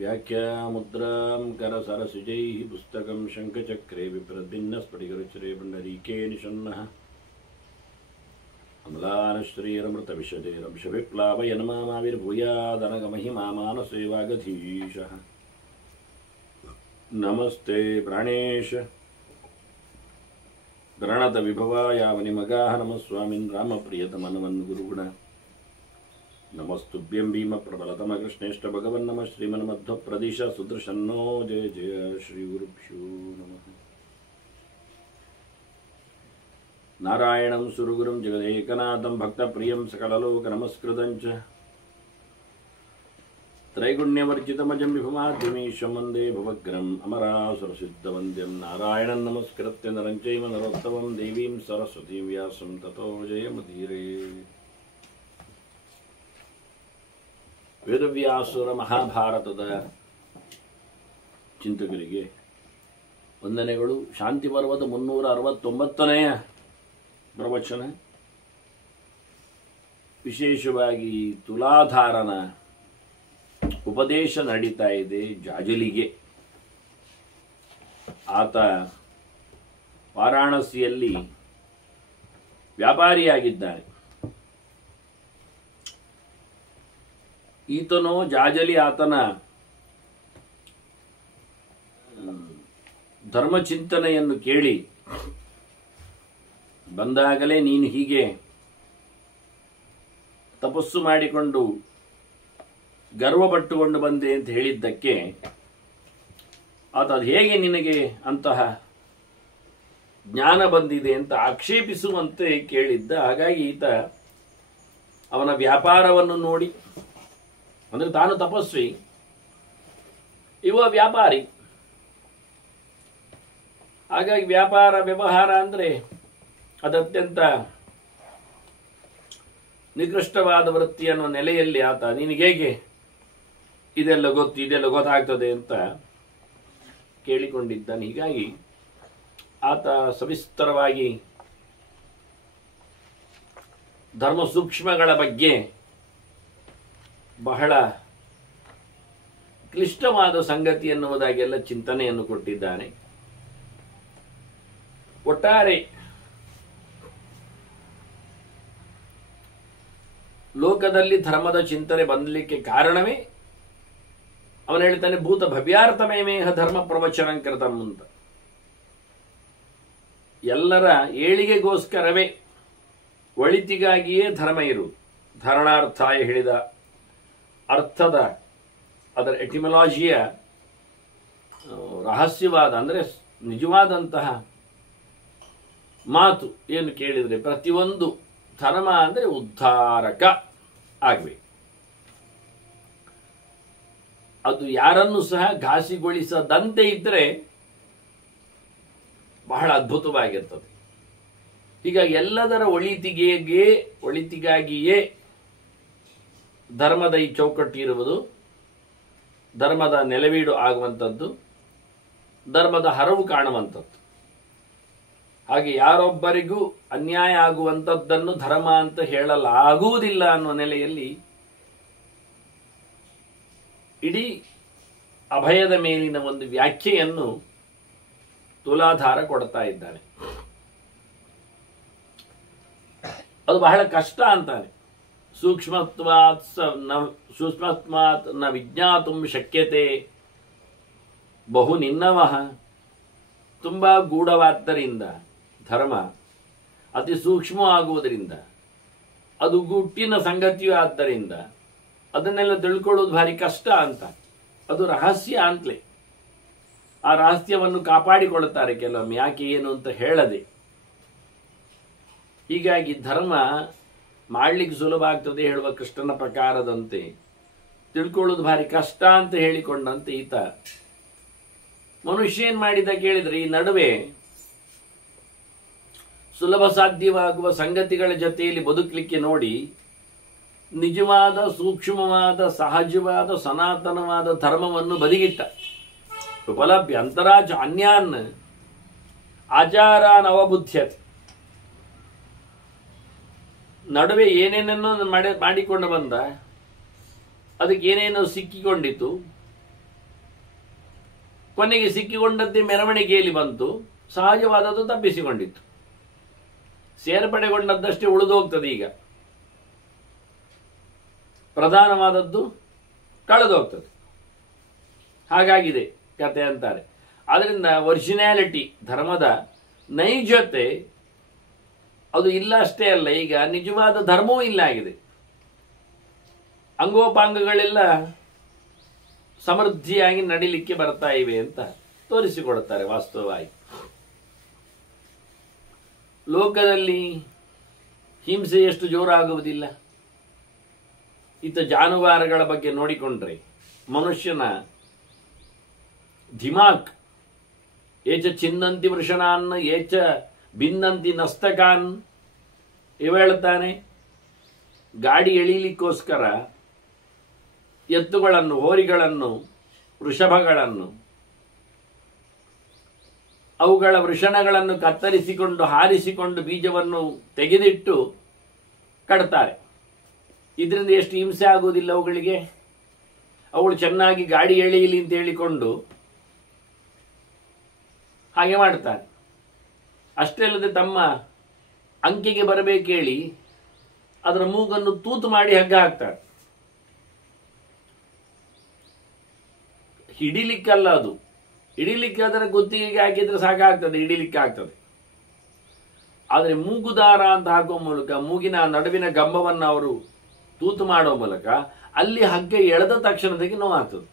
व्याख्यामुद्रां करसरसिजैः पुस्तकं शङ्खचक्रे विप्रदिन्नस्फटिकरुचिरे पुण्डरीके निषण्णः अम्लानश्रीरमृतविशदेरंशविप्लावयन्मामाविर्भूयादनगमहिमा मानसे वागधीशः नमस्ते प्राणेश प्रणतविभवायावनिमगाः नमः स्वामिन् रामप्रियतमनवन् गुरुगुण नमस्तुभ्यं भीमप्रबलतमकृष्णेष्ट भगवन् नमः श्रीमन्मध्वप्रदिश सुदर्शन्नो जय जय श्रीगुरुभ्यो नमः नारायणं सुरगुरुं जगदेकनाथं भक्तप्रियं सकललोकनमस्कृतं च त्रैगुण्यवर्जितमजं विभुमाद्यमीशं वन्दे भवग्रम् अमरासुरसिद्धवन्द्यं नारायणं नमस्कृत्य नरं चैव नरोत्तमं देवीं सरस्वतीं व्यासं ततो जयमुदीरये ವೇದವ್ಯಾಸುರ ಮಹಾಭಾರತದ ಚಿಂತಕರಿಗೆ ವಂದನೆಗಳು. ಶಾಂತಿ ಪರ್ವದ 369ನೆಯ ಪ್ರವಚನ. ವಿಶೇಷವಾಗಿ ತುಲಾಧಾರನ ಉಪದೇಶ ನಡೀತಾ ಇದೆ ಜಾಜಲಿಗೆ. ಆತ ವಾರಾಣಸಿಯಲ್ಲಿ ವ್ಯಾಪಾರಿಯಾಗಿದ್ದಾನೆ. ಈತನೋ ಜಾಜಲಿ ಆತನ ಧರ್ಮಚಿಂತನೆಯನ್ನು ಕೇಳಿ ಬಂದಾಗಲೇ ನೀನು ಹೀಗೆ ತಪಸ್ಸು ಮಾಡಿಕೊಂಡು ಗರ್ವಪಟ್ಟುಕೊಂಡು ಬಂದೆ ಅಂತ ಹೇಳಿದ್ದಕ್ಕೆ ಆತ ಅದು ಹೇಗೆ ನಿನಗೆ ಅಂತಹ ಜ್ಞಾನ ಬಂದಿದೆ ಅಂತ ಆಕ್ಷೇಪಿಸುವಂತೆ ಕೇಳಿದ್ದ. ಹಾಗಾಗಿ ಈತ ಅವನ ವ್ಯಾಪಾರವನ್ನು ನೋಡಿ, ಅಂದರೆ ತಾನು ತಪಸ್ವಿ, ಇವ ವ್ಯಾಪಾರಿ, ಹಾಗಾಗಿ ವ್ಯಾಪಾರ ವ್ಯವಹಾರ ಅಂದರೆ ಅದು ಅತ್ಯಂತ ನಿಕೃಷ್ಟವಾದ ವೃತ್ತಿ ಅನ್ನೋ ನೆಲೆಯಲ್ಲಿ ಆತ ನಿನಗೆ ಹೇಗೆ ಇದೆಲ್ಲ ಗೊತ್ತಾಗ್ತದೆ ಅಂತ ಕೇಳಿಕೊಂಡಿದ್ದಾನೆ. ಹೀಗಾಗಿ ಆತ ಸವಿಸ್ತರವಾಗಿ ಧರ್ಮ ಸೂಕ್ಷ್ಮಗಳ ಬಗ್ಗೆ ಬಹಳ ಕ್ಲಿಷ್ಟವಾದ ಸಂಗತಿ ಎನ್ನುವುದಾಗೆಲ್ಲ ಚಿಂತನೆಯನ್ನು ಕೊಟ್ಟಿದ್ದಾನೆ. ಒಟ್ಟಾರೆ ಲೋಕದಲ್ಲಿ ಧರ್ಮದ ಚಿಂತನೆ ಬಂದಲಿಕ್ಕೆ ಕಾರಣವೇ ಅವನು ಹೇಳ್ತಾನೆ, ಭೂತ ಭವ್ಯಾರ್ಥಮೇಮೇಹ ಧರ್ಮ ಪ್ರವಚನ ಕೃತಂ ಅಂತ. ಎಲ್ಲರ ಏಳಿಗೆಗೋಸ್ಕರವೇ, ಒಳಿತಿಗಾಗಿಯೇ ಧರ್ಮ ಇರುವುದು. ಧರಣಾರ್ಥಾಯ ಹೇಳಿದ ಅರ್ಥದ ಅದರ ಎಟಿಮಲಾಜಿಯ ರಹಸ್ಯವಾದ, ಅಂದರೆ ನಿಜವಾದಂತಹ ಮಾತು ಏನು ಕೇಳಿದರೆ, ಪ್ರತಿಯೊಂದು ಧರ್ಮ ಅಂದರೆ ಉದ್ಧಾರಕ ಆಗಬೇಕು. ಅದು ಯಾರನ್ನು ಸಹ ಘಾಸಿಗೊಳಿಸದಂತೆ ಇದ್ದರೆ ಬಹಳ ಅದ್ಭುತವಾಗಿರ್ತದೆ. ಹೀಗಾಗಿ ಎಲ್ಲದರ ಒಳಿತಿಗಾಗಿಯೇ ಧರ್ಮದ ಈ ಚೌಕಟ್ಟು ಇರುವುದು, ಧರ್ಮದ ನೆಲವೀಡು ಆಗುವಂಥದ್ದು, ಧರ್ಮದ ಹರವು ಕಾಣುವಂಥದ್ದು. ಹಾಗೆ ಯಾರೊಬ್ಬರಿಗೂ ಅನ್ಯಾಯ ಆಗುವಂಥದ್ದನ್ನು ಧರ್ಮ ಅಂತ ಹೇಳಲಾಗುವುದಿಲ್ಲ ಅನ್ನೋ ನೆಲೆಯಲ್ಲಿ ಇಡೀ ಅಭಯದ ಮೇಲಿನ ಒಂದು ವ್ಯಾಖ್ಯೆಯನ್ನು ತುಲಾಧಾರ ಕೊಡ್ತಾ ಇದ್ದಾನೆ. ಅದು ಬಹಳ ಕಷ್ಟ ಅಂತಾನೆ. ಸೂಕ್ಷ್ಮತ್ವಾತ್ ನ ವಿಜ್ಞಾತುಂ ಶಕ್ಯತೆ ಬಹು ನಿನ್ನವಃ. ತುಂಬ ಗೂಢವಾದ್ದರಿಂದ ಧರ್ಮ ಅತಿ ಸೂಕ್ಷ್ಮವಾಗುವುದರಿಂದ, ಅದು ಗುಟ್ಟಿನ ಸಂಗತಿಯೂ ಆದ್ದರಿಂದ ಅದನ್ನೆಲ್ಲ ತಿಳ್ಕೊಳ್ಳೋದು ಭಾರಿ ಕಷ್ಟ ಅಂತ. ಅದು ರಹಸ್ಯ ಅಂತಲೇ. ಆ ರಹಸ್ಯವನ್ನು ಕಾಪಾಡಿಕೊಳ್ಳುತ್ತಾರೆ ಕೆಲವೊಮ್ಮೆ, ಯಾಕೆ ಏನು ಅಂತ ಹೇಳದೆ. ಹೀಗಾಗಿ ಧರ್ಮ ಮಾಡ್ಲಿಕ್ಕೆ ಸುಲಭ ಆಗ್ತದೆ ಹೇಳುವ ಕೃಷ್ಣನ ಪ್ರಕಾರದಂತೆ ತಿಳ್ಕೊಳ್ಳೋದು ಭಾರಿ ಕಷ್ಟ ಅಂತ ಹೇಳಿಕೊಂಡಂತೆ ಈತ ಮನುಷ್ಯ ಏನ್ ಮಾಡಿದ ಕೇಳಿದ್ರೆ, ಈ ನಡುವೆ ಸುಲಭ ಸಾಧ್ಯವಾಗುವ ಸಂಗತಿಗಳ ಜೊತೆಯಲ್ಲಿ ಬದುಕಲಿಕ್ಕೆ ನೋಡಿ ನಿಜವಾದ ಸೂಕ್ಷ್ಮವಾದ ಸಹಜವಾದ ಸನಾತನವಾದ ಧರ್ಮವನ್ನು ಬದಿಗಿಟ್ಟ. ಉಪಲಭ್ಯ ಅಂತರಾಜ ಅನ್ಯಾನ್ ಆಚಾರಾನ್ ಅವಬುದ್ಧ್ಯತೆ. ನಡುವೆ ಏನೇನನ್ನೋ ಮಾಡಿಕೊಂಡು ಬಂದ, ಅದಕ್ಕೆ ಏನೇನೋ ಸಿಕ್ಕಿಕೊಂಡಿತು, ಕೊನೆಗೆ ಸಿಕ್ಕಿಕೊಂಡಂತೆ ಮೆರವಣಿಗೆಯಲ್ಲಿ ಬಂತು, ಸಹಜವಾದದ್ದು ತಪ್ಪಿಸಿಕೊಂಡಿತ್ತು. ಸೇರ್ಪಡೆಗೊಂಡದ್ದಷ್ಟೇ ಉಳಿದೋಗ್ತದೆ. ಈಗ ಪ್ರಧಾನವಾದದ್ದು ಕಳೆದೋಗ್ತದೆ. ಹಾಗಾಗಿದೆ ಕತೆ ಅಂತಾರೆ. ಆದ್ರಿಂದ ಒರಿಜಿನಾಲಿಟಿ, ಧರ್ಮದ ನೈಜತೆ ಅದು ಇಲ್ಲ ಅಷ್ಟೇ ಅಲ್ಲ, ಈಗ ನಿಜವಾದ ಧರ್ಮವೂ ಇಲ್ಲ ಆಗಿದೆ. ಅಂಗೋಪಾಂಗಗಳೆಲ್ಲ ಸಮೃದ್ಧಿಯಾಗಿ ನಡಿಲಿಕ್ಕೆ ಬರ್ತಾ ಇವೆ ಅಂತ ತೋರಿಸಿಕೊಡುತ್ತಾರೆ. ವಾಸ್ತವವಾಗಿ ಲೋಕದಲ್ಲಿ ಹಿಂಸೆ ಎಷ್ಟು ಜೋರಾಗುವುದಿಲ್ಲ. ಇತ್ತ ಜಾನುವಾರುಗಳ ಬಗ್ಗೆ ನೋಡಿಕೊಂಡ್ರೆ ಮನುಷ್ಯನ ಧಿಮಾಕ್ ಏಚ ಚಿನ್ನಂತಿ ವೃಷಣಾನ್ ಏಚ ಭಿನ್ನಂತಿ ನಸ್ತಕಾನ್ ಇವ ಹೇಳ್ತಾನೆ. ಗಾಡಿ ಎಳೀಲಿಕ್ಕೋಸ್ಕರ ಎತ್ತುಗಳನ್ನು, ಹೋರಿಗಳನ್ನು, ವೃಷಭಗಳನ್ನು, ಅವುಗಳ ವೃಷಣಗಳನ್ನು ಕತ್ತರಿಸಿಕೊಂಡು ಹಾರಿಸಿಕೊಂಡು ಬೀಜವನ್ನು ತೆಗೆದಿಟ್ಟು ಕಟ್ತಾರೆ. ಇದರಿಂದ ಎಷ್ಟು ಹಿಂಸೆ ಆಗುವುದಿಲ್ಲ ಅವುಗಳಿಗೆ. ಅವಳು ಚೆನ್ನಾಗಿ ಗಾಡಿ ಎಳೆಯಲಿ ಅಂತ ಹೇಳಿಕೊಂಡು ಹಾಗೆ ಮಾಡ್ತಾರೆ. ಅಷ್ಟೇ ಅಲ್ಲದೆ ತಮ್ಮ ಅಂಕೆಗೆ ಬರಬೇಕೇಳಿ ಅದರ ಮೂಗನ್ನು ತೂತು ಮಾಡಿ ಹಗ್ಗ ಹಾಕ್ತಾರೆ. ಹಿಡಿಲಿಕ್ಕಲ್ಲ, ಅದು ಹಿಡಿಲಿಕ್ಕೆ ಅದರ ಗುತ್ತಿಗೆಗೆ ಹಾಕಿದ್ರೆ ಸಾಕಾಗ್ತದೆ, ಹಿಡಿಲಿಕ್ಕೆ ಆಗ್ತದೆ. ಆದರೆ ಮೂಗುದಾರ ಅಂತ ಹಾಕುವ ಮೂಲಕ ಮೂಗಿನ ನಡುವಿನ ಗಂಬವನ್ನು ಅವರು ತೂತು ಮಾಡುವ ಮೂಲಕ ಅಲ್ಲಿ ಹಗ್ಗ ಎಳೆದ ತಕ್ಷಣದಾಗಿ ನೋವಾಗ್ತದೆ.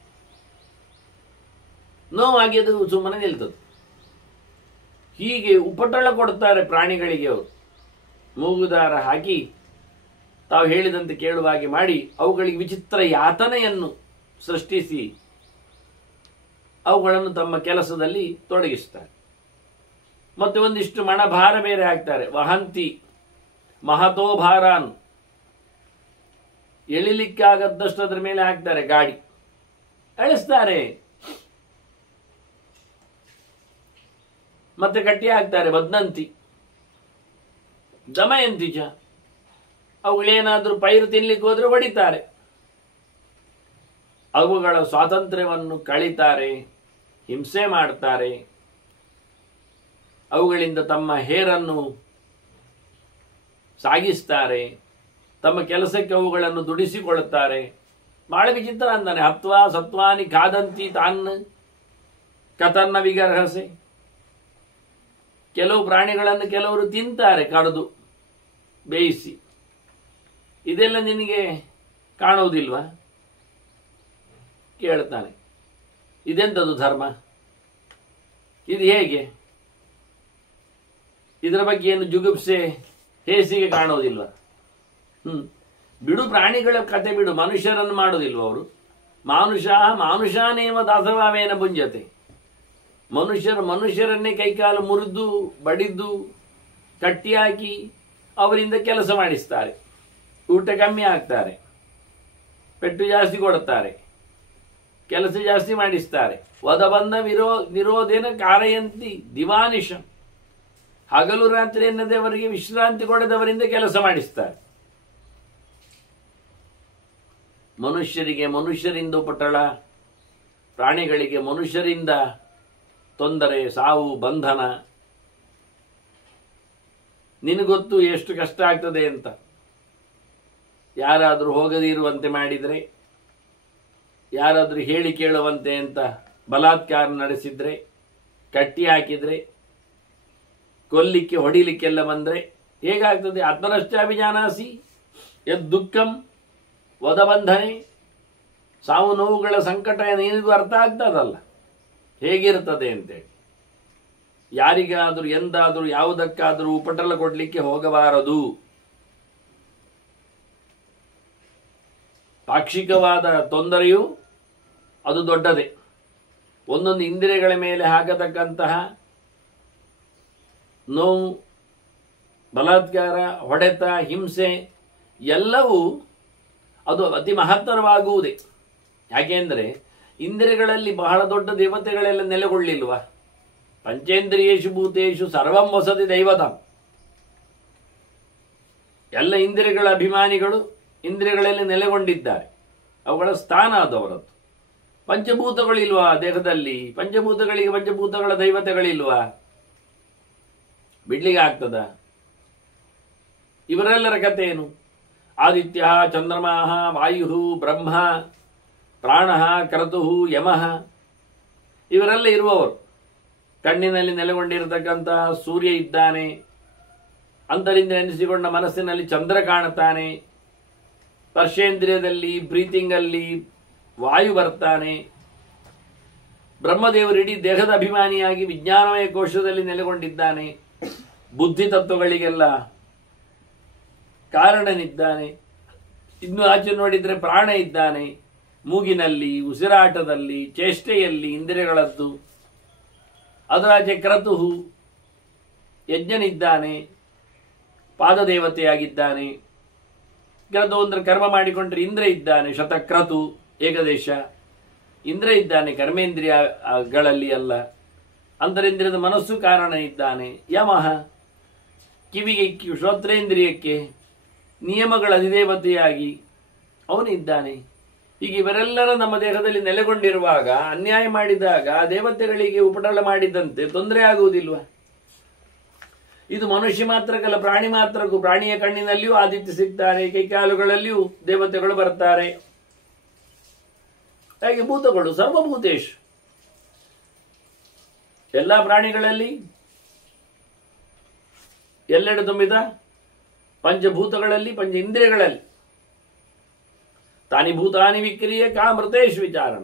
ನೋವಾಗಿ ಅದು ಸುಮ್ಮನೆ ನಿಲ್ತದೆ. ಹೀಗೆ ಉಪಟಳ ಕೊಡ್ತಾರೆ ಪ್ರಾಣಿಗಳಿಗೆ ಅವರು. ಮೂಗುದಾರ ಹಾಕಿ ತಾವು ಹೇಳಿದಂತೆ ಕೇಳುವ ಹಾಗೆ ಮಾಡಿ ಅವುಗಳಿಗೆ ವಿಚಿತ್ರ ಯಾತನೆಯನ್ನು ಸೃಷ್ಟಿಸಿ ಅವುಗಳನ್ನು ತಮ್ಮ ಕೆಲಸದಲ್ಲಿ ತೊಡಗಿಸ್ತಾರೆ. ಮತ್ತೆ ಒಂದಿಷ್ಟು ಮಣಭಾರ ಬೇರೆ ಹಾಕ್ತಾರೆ. ವಹಂತಿ ಮಹತೋ ಭಾರಾನ್, ಎಳಿಲಿಕ್ಕಾಗದ್ದಷ್ಟು ಅದರ ಮೇಲೆ ಹಾಕ್ತಾರೆ. ಗಾಡಿ ಎಳಿಸ್ತಾರೆ, ಮತ್ತೆ ಕಟ್ಟಿ ಹಾಕ್ತಾರೆ. ಬದ್ನಂತಿ ದಮಯಂತಿಜ, ಅವುಗಳೇನಾದ್ರೂ ಪೈರು ತಿನ್ಲಿಕ್ಕೆ ಹೋದ್ರೆ ಹೊಡಿತಾರೆ. ಅವುಗಳ ಸ್ವಾತಂತ್ರ್ಯವನ್ನು ಕಳೀತಾರೆ, ಹಿಂಸೆ ಮಾಡ್ತಾರೆ. ಅವುಗಳಿಂದ ತಮ್ಮ ಹೇರನ್ನು ಸಾಗಿಸ್ತಾರೆ. ತಮ್ಮ ಕೆಲಸಕ್ಕೆ ಅವುಗಳನ್ನು ದುಡಿಸಿಕೊಳ್ಳುತ್ತಾರೆ. ಬಹಳ ವಿಚಿತ್ರ ಅಂತಾನೆ. ಹತ್ವಾ ಸತ್ವಾನಿ ಖಾದಂತಿ ತಾನ್ ಕತನ್ನ ವಿಗರ್ಹಸೆ. ಕೆಲವು ಪ್ರಾಣಿಗಳನ್ನು ಕೆಲವರು ತಿಂತಾರೆ, ಕಡಿದು ಬೇಯಿಸಿ. ಇದೆಲ್ಲ ನಿನಗೆ ಕಾಣುವುದಿಲ್ವಾ? ಕೇಳ್ತಾನೆ. ಇದೆಂಥದ್ದು ಧರ್ಮ? ಇದು ಹೇಗೆ? ಇದರ ಬಗ್ಗೆ ಏನು ಜುಗುಪ್ಸೆ, ಹೇಸಿಗೆ ಕಾಣುವುದಿಲ್ವಾ? ಬಿಡು, ಪ್ರಾಣಿಗಳ ಕತೆ ಬಿಡು, ಮನುಷ್ಯರನ್ನು ಮಾಡೋದಿಲ್ವ ಅವರು? ಮಾನುಷಾನೇವ ದಾಸವಾವೇನ ಭುಂಜತೆ. ಮನುಷ್ಯರನ್ನೇ ಕೈಕಾಲು ಮುರಿದು ಬಡಿದು ಕಟ್ಟಿ ಹಾಕಿ ಅವರಿಂದ ಕೆಲಸ ಮಾಡಿಸ್ತಾರೆ. ಊಟ ಕಮ್ಮಿ ಹಾಕ್ತಾರೆ, ಪೆಟ್ಟು ಜಾಸ್ತಿ ಕೊಡುತ್ತಾರೆ, ಕೆಲಸ ಜಾಸ್ತಿ ಮಾಡಿಸ್ತಾರೆ. ವದ ಬಂದ ವಿರೋಧೇನ ಕಾರಯಂತಿ ದಿವಾನಿಶ. ಹಗಲು ರಾತ್ರಿ ಎನ್ನದೇ ಅವರಿಗೆ ವಿಶ್ರಾಂತಿ ಕೊಡದವರಿಂದ ಕೆಲಸ ಮಾಡಿಸ್ತಾರೆ. ಮನುಷ್ಯರಿಗೆ ಮನುಷ್ಯರಿಂದ ಉಪಟಳ, ಪ್ರಾಣಿಗಳಿಗೆ ಮನುಷ್ಯರಿಂದ ತೊಂದರೆ, ಸಾವು, ಬಂಧನ. ನಿನಗೊತ್ತು ಎಷ್ಟು ಕಷ್ಟ ಆಗ್ತದೆ ಅಂತ. ಯಾರಾದರೂ ಹೋಗದೇ ಇರುವಂತೆ ಮಾಡಿದರೆ, ಯಾರಾದರೂ ಹೇಳಿ ಕೇಳುವಂತೆ ಅಂತ ಬಲಾತ್ಕಾರ ನಡೆಸಿದ್ರೆ, ಕಟ್ಟಿ ಹಾಕಿದ್ರೆ, ಕೊಲ್ಲಿಕ್ಕೆ ಹೊಡಿಲಿಕ್ಕೆಲ್ಲ ಬಂದ್ರೆ ಹೇಗಾಗ್ತದೆ? ಆತ್ಮನಷ್ಟಾಭಿಜಾನಾಸಿ ಯದ್ ದುಃಖಂ ವದಬಂಧನೆ. ಸಾವು ನೋವುಗಳ ಸಂಕಟ ನಿನಗೂ ಅರ್ಥ ಆಗ್ತದಲ್ಲ ಹೇಗಿರ್ತದೆ ಅಂತೇಳಿ. ಯಾರಿಗಾದರೂ ಎಂದಾದರೂ ಯಾವುದಕ್ಕಾದರೂ ಉಪಟಳ ಕೊಡಲಿಕ್ಕೆ ಹೋಗಬಾರದು. ಪಾಕ್ಷಿಕವಾದ ತೊಂದರೆಯು ಅದು ದೊಡ್ಡದೇ. ಒಂದೊಂದು ಇಂದ್ರಿಯಗಳ ಮೇಲೆ ಆಗತಕ್ಕಂತಹ ನೋವು, ಬಲಾತ್ಕಾರ, ಹೊಡೆತ, ಹಿಂಸೆ ಎಲ್ಲವೂ ಅದು ಅತಿ ಮಹತ್ತರವಾಗುವುದೇ. ಯಾಕೆಂದರೆ ಇಂದ್ರಿಯಗಳಲ್ಲಿ ಬಹಳ ದೊಡ್ಡ ದೇವತೆಗಳೆಲ್ಲ ನೆಲೆಗೊಳ್ಳಿಲ್ವಾ? ಪಂಚೇಂದ್ರಿಯೇಶು ಭೂತೇಶು ಸರ್ವಂ ವಸತಿ ದೈವತಂ. ಎಲ್ಲ ಇಂದ್ರಿಯಗಳ ಅಭಿಮಾನಿಗಳು ಇಂದ್ರಿಯಗಳಲ್ಲಿ ನೆಲೆಗೊಂಡಿದ್ದಾರೆ. ಅವುಗಳ ಸ್ಥಾನ ಅದು ಅವರದ್ದು. ಪಂಚಭೂತಗಳಿಲ್ವಾ ದೇಹದಲ್ಲಿ? ಪಂಚಭೂತಗಳಿಗೆ ಪಂಚಭೂತಗಳ ದೈವತೆಗಳಿಲ್ವಾ? ಬಿಡ್ಲಿಕ್ಕೆ ಆಗ್ತದ? ಇವರೆಲ್ಲರ ಕಥೆ ಏನು? ಆದಿತ್ಯ, ಚಂದ್ರಮಾಹ, ವಾಯು, ಬ್ರಹ್ಮ, ಪ್ರಾಣ, ಕ್ರತು, ಯಮಃ ಇವರೆಲ್ಲ ಇರುವವರು. ಕಣ್ಣಿನಲ್ಲಿ ನೆಲೆಗೊಂಡಿರತಕ್ಕಂಥ ಸೂರ್ಯ ಇದ್ದಾನೆ. ಅಂತರಿಂದ ಎನಿಸಿಕೊಂಡ ಮನಸ್ಸಿನಲ್ಲಿ ಚಂದ್ರ ಕಾಣುತ್ತಾನೆ. ಸ್ಪರ್ಶೇಂದ್ರಿಯದಲ್ಲಿ ಬ್ರೀತಿಂಗ್ ಅಲ್ಲಿ ವಾಯು ಬರ್ತಾನೆ. ಬ್ರಹ್ಮದೇವರು ಇಡೀ ದೇಹದ ಅಭಿಮಾನಿಯಾಗಿ ವಿಜ್ಞಾನಮಯ ಕೋಶದಲ್ಲಿ ನೆಲೆಗೊಂಡಿದ್ದಾನೆ. ಬುದ್ಧಿ ತತ್ವಗಳಿಗೆಲ್ಲ ಕಾರಣನಿದ್ದಾನೆ. ಇನ್ನು ಆಚೆ ನೋಡಿದ್ರೆ ಪ್ರಾಣ ಇದ್ದಾನೆ. ಮೂಗಿನಲ್ಲಿ, ಉಸಿರಾಟದಲ್ಲಿ, ಚೇಷ್ಟೆಯಲ್ಲಿ ಇಂದ್ರಿಯಗಳದ್ದು. ಅದರಾಚೆ ಕ್ರತುಹು ಯಜ್ಞನಿದ್ದಾನೆ, ಪಾದದೇವತೆಯಾಗಿದ್ದಾನೆ. ಕ್ರತು ಅಂದ್ರೆ ಕರ್ಮ ಮಾಡಿಕೊಂಡ್ರೆ ಇಂದ್ರ ಇದ್ದಾನೆ. ಶತಕ್ರತು ಏಕದೇಶ ಇಂದ್ರ ಇದ್ದಾನೆ ಕರ್ಮೇಂದ್ರಿಯಗಳಲ್ಲಿ ಅಲ್ಲ. ಅಂತರಿಂದ್ರಿಯದ ಮನಸ್ಸು ಕಾರಣ ಇದ್ದಾನೆ. ಯಮಃ ಕಿವಿಗೆ ಶ್ರೋತ್ರೇಂದ್ರಿಯಕ್ಕೆ ನಿಯಮಗಳ ಅಧಿದೇವತೆಯಾಗಿ ಅವನಿದ್ದಾನೆ. ಈಗ ಇವರೆಲ್ಲರ ನಮ್ಮ ದೇಹದಲ್ಲಿ ನೆಲೆಗೊಂಡಿರುವಾಗ ಅನ್ಯಾಯ ಮಾಡಿದಾಗ ದೇವತೆಗಳಿಗೆ ಉಪಟಳ ಮಾಡಿದಂತೆ ತೊಂದರೆ ಆಗುವುದಿಲ್ವ? ಇದು ಮನುಷ್ಯ ಮಾತ್ರಕ್ಕಲ್ಲ, ಪ್ರಾಣಿ ಮಾತ್ರಕ್ಕೂ. ಪ್ರಾಣಿಯ ಕಣ್ಣಿನಲ್ಲಿಯೂ ಆದಿತ್ಯ ಸಿಗ್ತಾನೆ, ಕೈಕಾಲುಗಳಲ್ಲಿಯೂ ದೇವತೆಗಳು ಬರ್ತಾರೆ. ಹಾಗೆ ಭೂತಗಳು ಸರ್ವಭೂತೇಶ್, ಎಲ್ಲ ಪ್ರಾಣಿಗಳಲ್ಲಿ ಎಲ್ಲೆಡೆ ತುಂಬಿದ ಪಂಚಭೂತಗಳಲ್ಲಿ, ಪಂಚ ಇಂದ್ರಿಯಗಳಲ್ಲಿ. ತಾನಿ ಭೂತಾನಿ ವಿಕ್ರಿಯೆ ಕಾಮೃತೇಶ್ ವಿಚಾರಣ.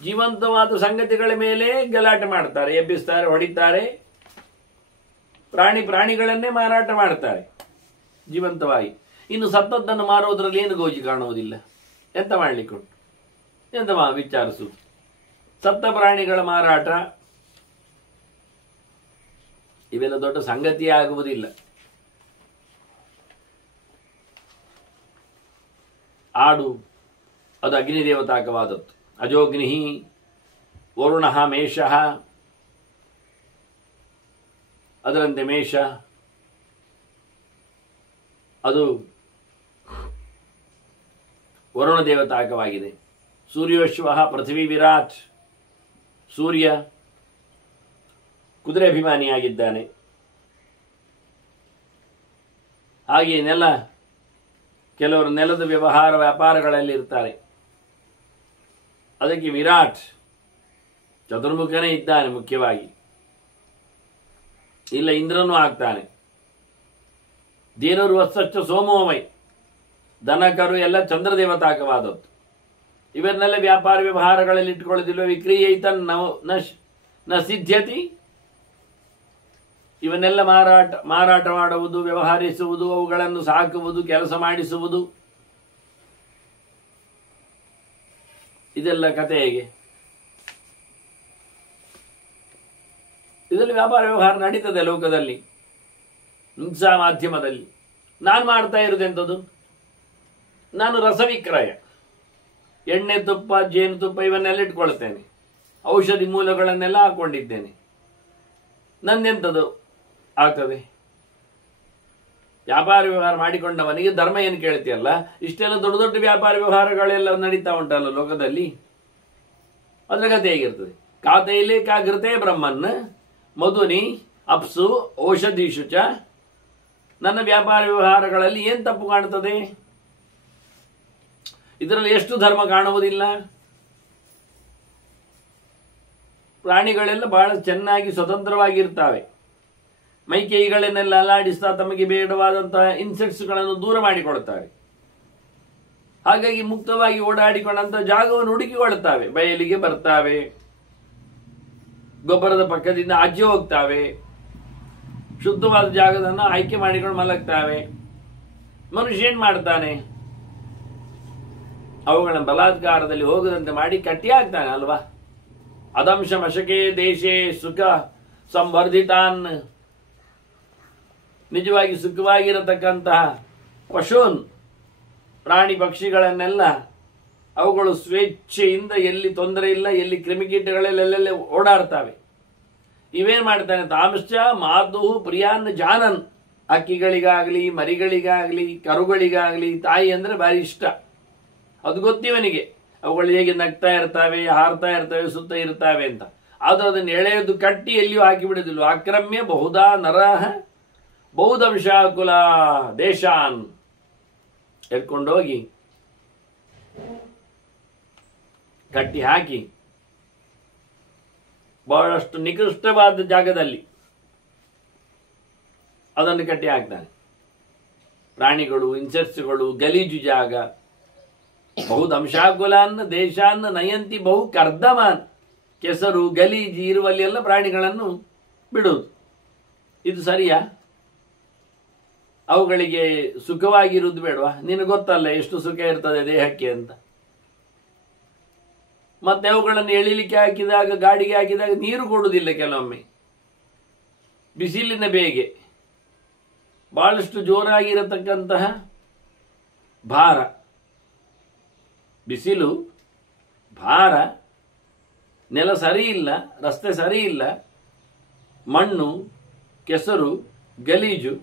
ಜೀವಂತವಾದ ಸಂಗತಿಗಳ ಮೇಲೆ ಗಲಾಟೆ ಮಾಡ್ತಾರೆ, ಎಬ್ಬಿಸ್ತಾರೆ, ಹೊಡಿತಾರೆ. ಪ್ರಾಣಿಗಳನ್ನೇ ಮಾರಾಟ ಮಾಡ್ತಾರೆ ಜೀವಂತವಾಗಿ. ಇನ್ನು ಸತ್ತದ್ದನ್ನು ಮಾರೋದ್ರಲ್ಲಿ ಏನು ಗೋಜಿ ಕಾಣುವುದಿಲ್ಲ. ಎಂತ ಮಾಡ್ಲಿಕ್ಕುಂಟು? ಎಂತ ವಿಚಾರಿಸು. ಸತ್ತ ಪ್ರಾಣಿಗಳ ಮಾರಾಟ ಇವೆಲ್ಲ ದೊಡ್ಡ ಸಂಗತಿಯೇ ಆಗುವುದಿಲ್ಲ. ಆಡು ಅದು ಅಗ್ನಿದೇವತಾಕವಾದದ್ದು. ಅಜೋಗ್ನಿ ವರುಣ ಮೇಷ, ಅದರಂತೆ ಮೇಷ ಅದು ವರುಣ ದೇವತಾಕವಾಗಿದೆ. ಸೂರ್ಯೋಶ್ವ ಪೃಥ್ವಿ ವಿರಾಟ್, ಸೂರ್ಯ ಕುದುರೆ ಅಭಿಮಾನಿಯಾಗಿದ್ದಾನೆ. ಹಾಗೆಯೇ ನೆಲ, ಕೆಲವರು ನೆಲದ ವ್ಯಾಪಾರಗಳಲ್ಲಿ ಇರ್ತಾರೆ. ಅದಕ್ಕೆ ವಿರಾಟ್ ಚತುರ್ಮುಖನೇ ಇದ್ದಾನೆ ಮುಖ್ಯವಾಗಿ. ಇಲ್ಲ ಇಂದ್ರನೂ ಆಗ್ತಾನೆ. ದೇನರು ವತ್ಸಚ್ಚ ಸೋಮೋಮೈ, ದನಕರು ಎಲ್ಲ ಚಂದ್ರದೇವತಾಕವಾದದ್ದು. ಇವನ್ನೆಲ್ಲ ವ್ಯಾಪಾರ ವ್ಯವಹಾರಗಳಲ್ಲಿ ಇಟ್ಕೊಳ್ಳೋದಿಲ್ಲ. ವಿಕ್ರಿಯೈತ ನ ಸಿದ್ಧ್ಯತಿ. ಇವನ್ನೆಲ್ಲ ಮಾರಾಟ ಮಾಡುವುದು, ವ್ಯವಹರಿಸುವುದು, ಅವುಗಳನ್ನು ಸಾಕುವುದು, ಕೆಲಸ ಮಾಡಿಸುವುದು, ಇದೆಲ್ಲ ಕತೆ ಹೇಗೆ? ಇದರಲ್ಲಿ ವ್ಯಾಪಾರ ವ್ಯವಹಾರ ನಡೀತದೆ ಲೋಕದಲ್ಲಿ, ಹಿಂಸಾ ಮಾಧ್ಯಮದಲ್ಲಿ. ನಾನು ಮಾಡ್ತಾ ಇರುವುದೆಂಥದ್ದು? ನಾನು ರಸವಿಕ್ರಯ, ಎಣ್ಣೆ ತುಪ್ಪ, ಜೇನುತುಪ್ಪ ಇವನ್ನೆಲ್ಲ ಇಟ್ಕೊಳ್ತೇನೆ. ಔಷಧಿ ಮೂಲಗಳನ್ನೆಲ್ಲ ಹಾಕೊಂಡಿದ್ದೇನೆ. ನನ್ನೆಂಥದ್ದು ಆಗ್ತದೆ? ವ್ಯಾಪಾರ ವ್ಯವಹಾರ ಮಾಡಿಕೊಂಡವನಿಗೆ ಧರ್ಮ ಏನು ಕೇಳ್ತೀಯಲ್ಲ? ಇಷ್ಟೆಲ್ಲ ದೊಡ್ಡ ದೊಡ್ಡ ವ್ಯಾಪಾರ ವ್ಯವಹಾರಗಳೆಲ್ಲ ನಡೀತಾ ಉಂಟಲ್ಲ ಲೋಕದಲ್ಲಿ. ಅದ್ರ ಕಥೆ ಹೇಗಿರ್ತದೆ? ಖಾತೆಯಲ್ಲಿ ಕಾಗೃತೆ ಬ್ರಹ್ಮನ್ ಮಧುನಿ ಅಪ್ಸು ಔಷಧೀಶು ಚ. ನನ್ನ ವ್ಯಾಪಾರ ವ್ಯವಹಾರಗಳಲ್ಲಿ ಏನ್ ತಪ್ಪು ಕಾಣುತ್ತದೆ? ಇದರಲ್ಲಿ ಎಷ್ಟು ಧರ್ಮ ಕಾಣುವುದಿಲ್ಲ? ಪ್ರಾಣಿಗಳೆಲ್ಲ ಬಹಳ ಚೆನ್ನಾಗಿ ಸ್ವತಂತ್ರವಾಗಿರ್ತಾವೆ. ಮೈಕೈಗಳನ್ನೆಲ್ಲ ಅಲ್ಲಾಡಿಸ್ತಾ ತಮಗೆ ಬೇಡವಾದಂತಹ ಇನ್ಸೆಕ್ಟ್ಸ್ಗಳನ್ನು ದೂರ ಮಾಡಿಕೊಳ್ತವೆ. ಹಾಗಾಗಿ ಮುಕ್ತವಾಗಿ ಓಡಾಡಿಕೊಂಡಂತ ಜಾಗವನ್ನು ಹುಡುಕಿಕೊಳ್ತಾವೆ. ಬಯಲಿಗೆ ಬರ್ತಾವೆ, ಗೊಬ್ಬರದ ಪಕ್ಕದಿಂದ ಆಚೆ ಹೋಗ್ತಾವೆ, ಶುದ್ಧವಾದ ಜಾಗದನ್ನು ಆಯ್ಕೆ ಮಾಡಿಕೊಂಡು ಮಲಗ್ತಾವೆ. ಮನುಷ್ಯ ಏನ್ ಮಾಡ್ತಾನೆ? ಅವುಗಳ ಬಲಾತ್ಕಾರದಲ್ಲಿ ಹೋಗದಂತೆ ಮಾಡಿ ಕಟ್ಟಿ ಹಾಕ್ತಾನೆ ಅಲ್ವಾ? ಅದಂಶ ಮಶಕೆ ದೇಶೇ ಸುಖ ಸಂವರ್ಧಿತಾನ್. ನಿಜವಾಗಿ ಸುಖವಾಗಿರತಕ್ಕಂತಹ ಪಶೂನ್, ಪ್ರಾಣಿ ಪಕ್ಷಿಗಳನ್ನೆಲ್ಲ ಅವುಗಳು ಸ್ವೇಚ್ಛೆಯಿಂದ, ಎಲ್ಲಿ ತೊಂದರೆ ಇಲ್ಲ, ಎಲ್ಲಿ ಕ್ರಿಮಿಕೀಟಗಳೆಲ್ಲ ಓಡಾಡ್ತಾವೆ. ಇವೇನ್ ಮಾಡ್ತಾನೆ? ತಾಂಶ್ಚ ಮಾತು ಪ್ರಿಯಾನ್ ಜಾನನ್. ಹಕ್ಕಿಗಳಿಗಾಗ್ಲಿ, ಮರಿಗಳಿಗಾಗ್ಲಿ, ಕರುಗಳಿಗಾಗ್ಲಿ ತಾಯಿ ಅಂದ್ರೆ ಭಾರಿ ಇಷ್ಟ. ಅದು ಗೊತ್ತಿವನಿಗೆ. ಅವುಗಳು ಹೇಗೆ ನಗ್ತಾ ಇರ್ತವೆ, ಹಾರ್ತಾ ಇರ್ತವೆ, ಸುತ್ತ ಇರ್ತವೆ ಅಂತ. ಆದರೂ ಅದನ್ನು ಎಳೆಯೋದು ಕಟ್ಟಿ ಎಲ್ಲಿಯೂ ಹಾಕಿ ಬಿಡುವುದಿಲ್ಲ. ಆಕ್ರಮ್ಯ ಬಹುಧಾ ನರಹ ಬಹುದಂಶಾಕುಲ ದೇಶಾನ್ ಎತ್ಕೊಂಡೋಗಿ ಕಟ್ಟಿ ಹಾಕಿ ಬಹಳಷ್ಟು ನಿಕೃಷ್ಟವಾದ ಜಾಗದಲ್ಲಿ ಅದನ್ನು ಕಟ್ಟಿ ಹಾಕ್ತಾನೆ. ಪ್ರಾಣಿಗಳು, ಇನ್ಸೆಕ್ಟ್ಸ್ಗಳು, ಗಲೀಜು ಜಾಗ. ಬಹುದಂಶಾಕುಲಾನ್ನ ದೇಶಾನ್ನ ನಯಂತಿ ಬಹು ಕರ್ದಮಾನ್. ಕೆಸರು ಗಲೀಜು ಇರುವಲ್ಲಿ ಎಲ್ಲ ಪ್ರಾಣಿಗಳನ್ನು ಬಿಡುವುದು ಇದು ಸರಿಯಾ? ಅವುಗಳಿಗೆ ಸುಖವಾಗಿರುವುದು ಬೇಡವಾ? ನಿನಗೆ ಗೊತ್ತಲ್ಲ ಎಷ್ಟು ಸುಖ ಇರ್ತದೆ ದೇಹಕ್ಕೆ ಅಂತ. ಮತ್ತೆ ಅವುಗಳನ್ನು ಎಳಿಲಿಕ್ಕೆ ಹಾಕಿದಾಗ, ಗಾಡಿಗೆ ಹಾಕಿದಾಗ ನೀರು ಕೊಡುವುದಿಲ್ಲ ಕೆಲವೊಮ್ಮೆ. ಬಿಸಿಲಿನ ಬೇಗೆ, ಬಹಳಷ್ಟು ಜೋರಾಗಿರತಕ್ಕಂತಹ ಭಾರ, ಬಿಸಿಲು, ಭಾರ, ನೆಲ ಸರಿ ಇಲ್ಲ, ರಸ್ತೆ ಸರಿ ಇಲ್ಲ, ಮಣ್ಣು, ಕೆಸರು, ಗಲೀಜು.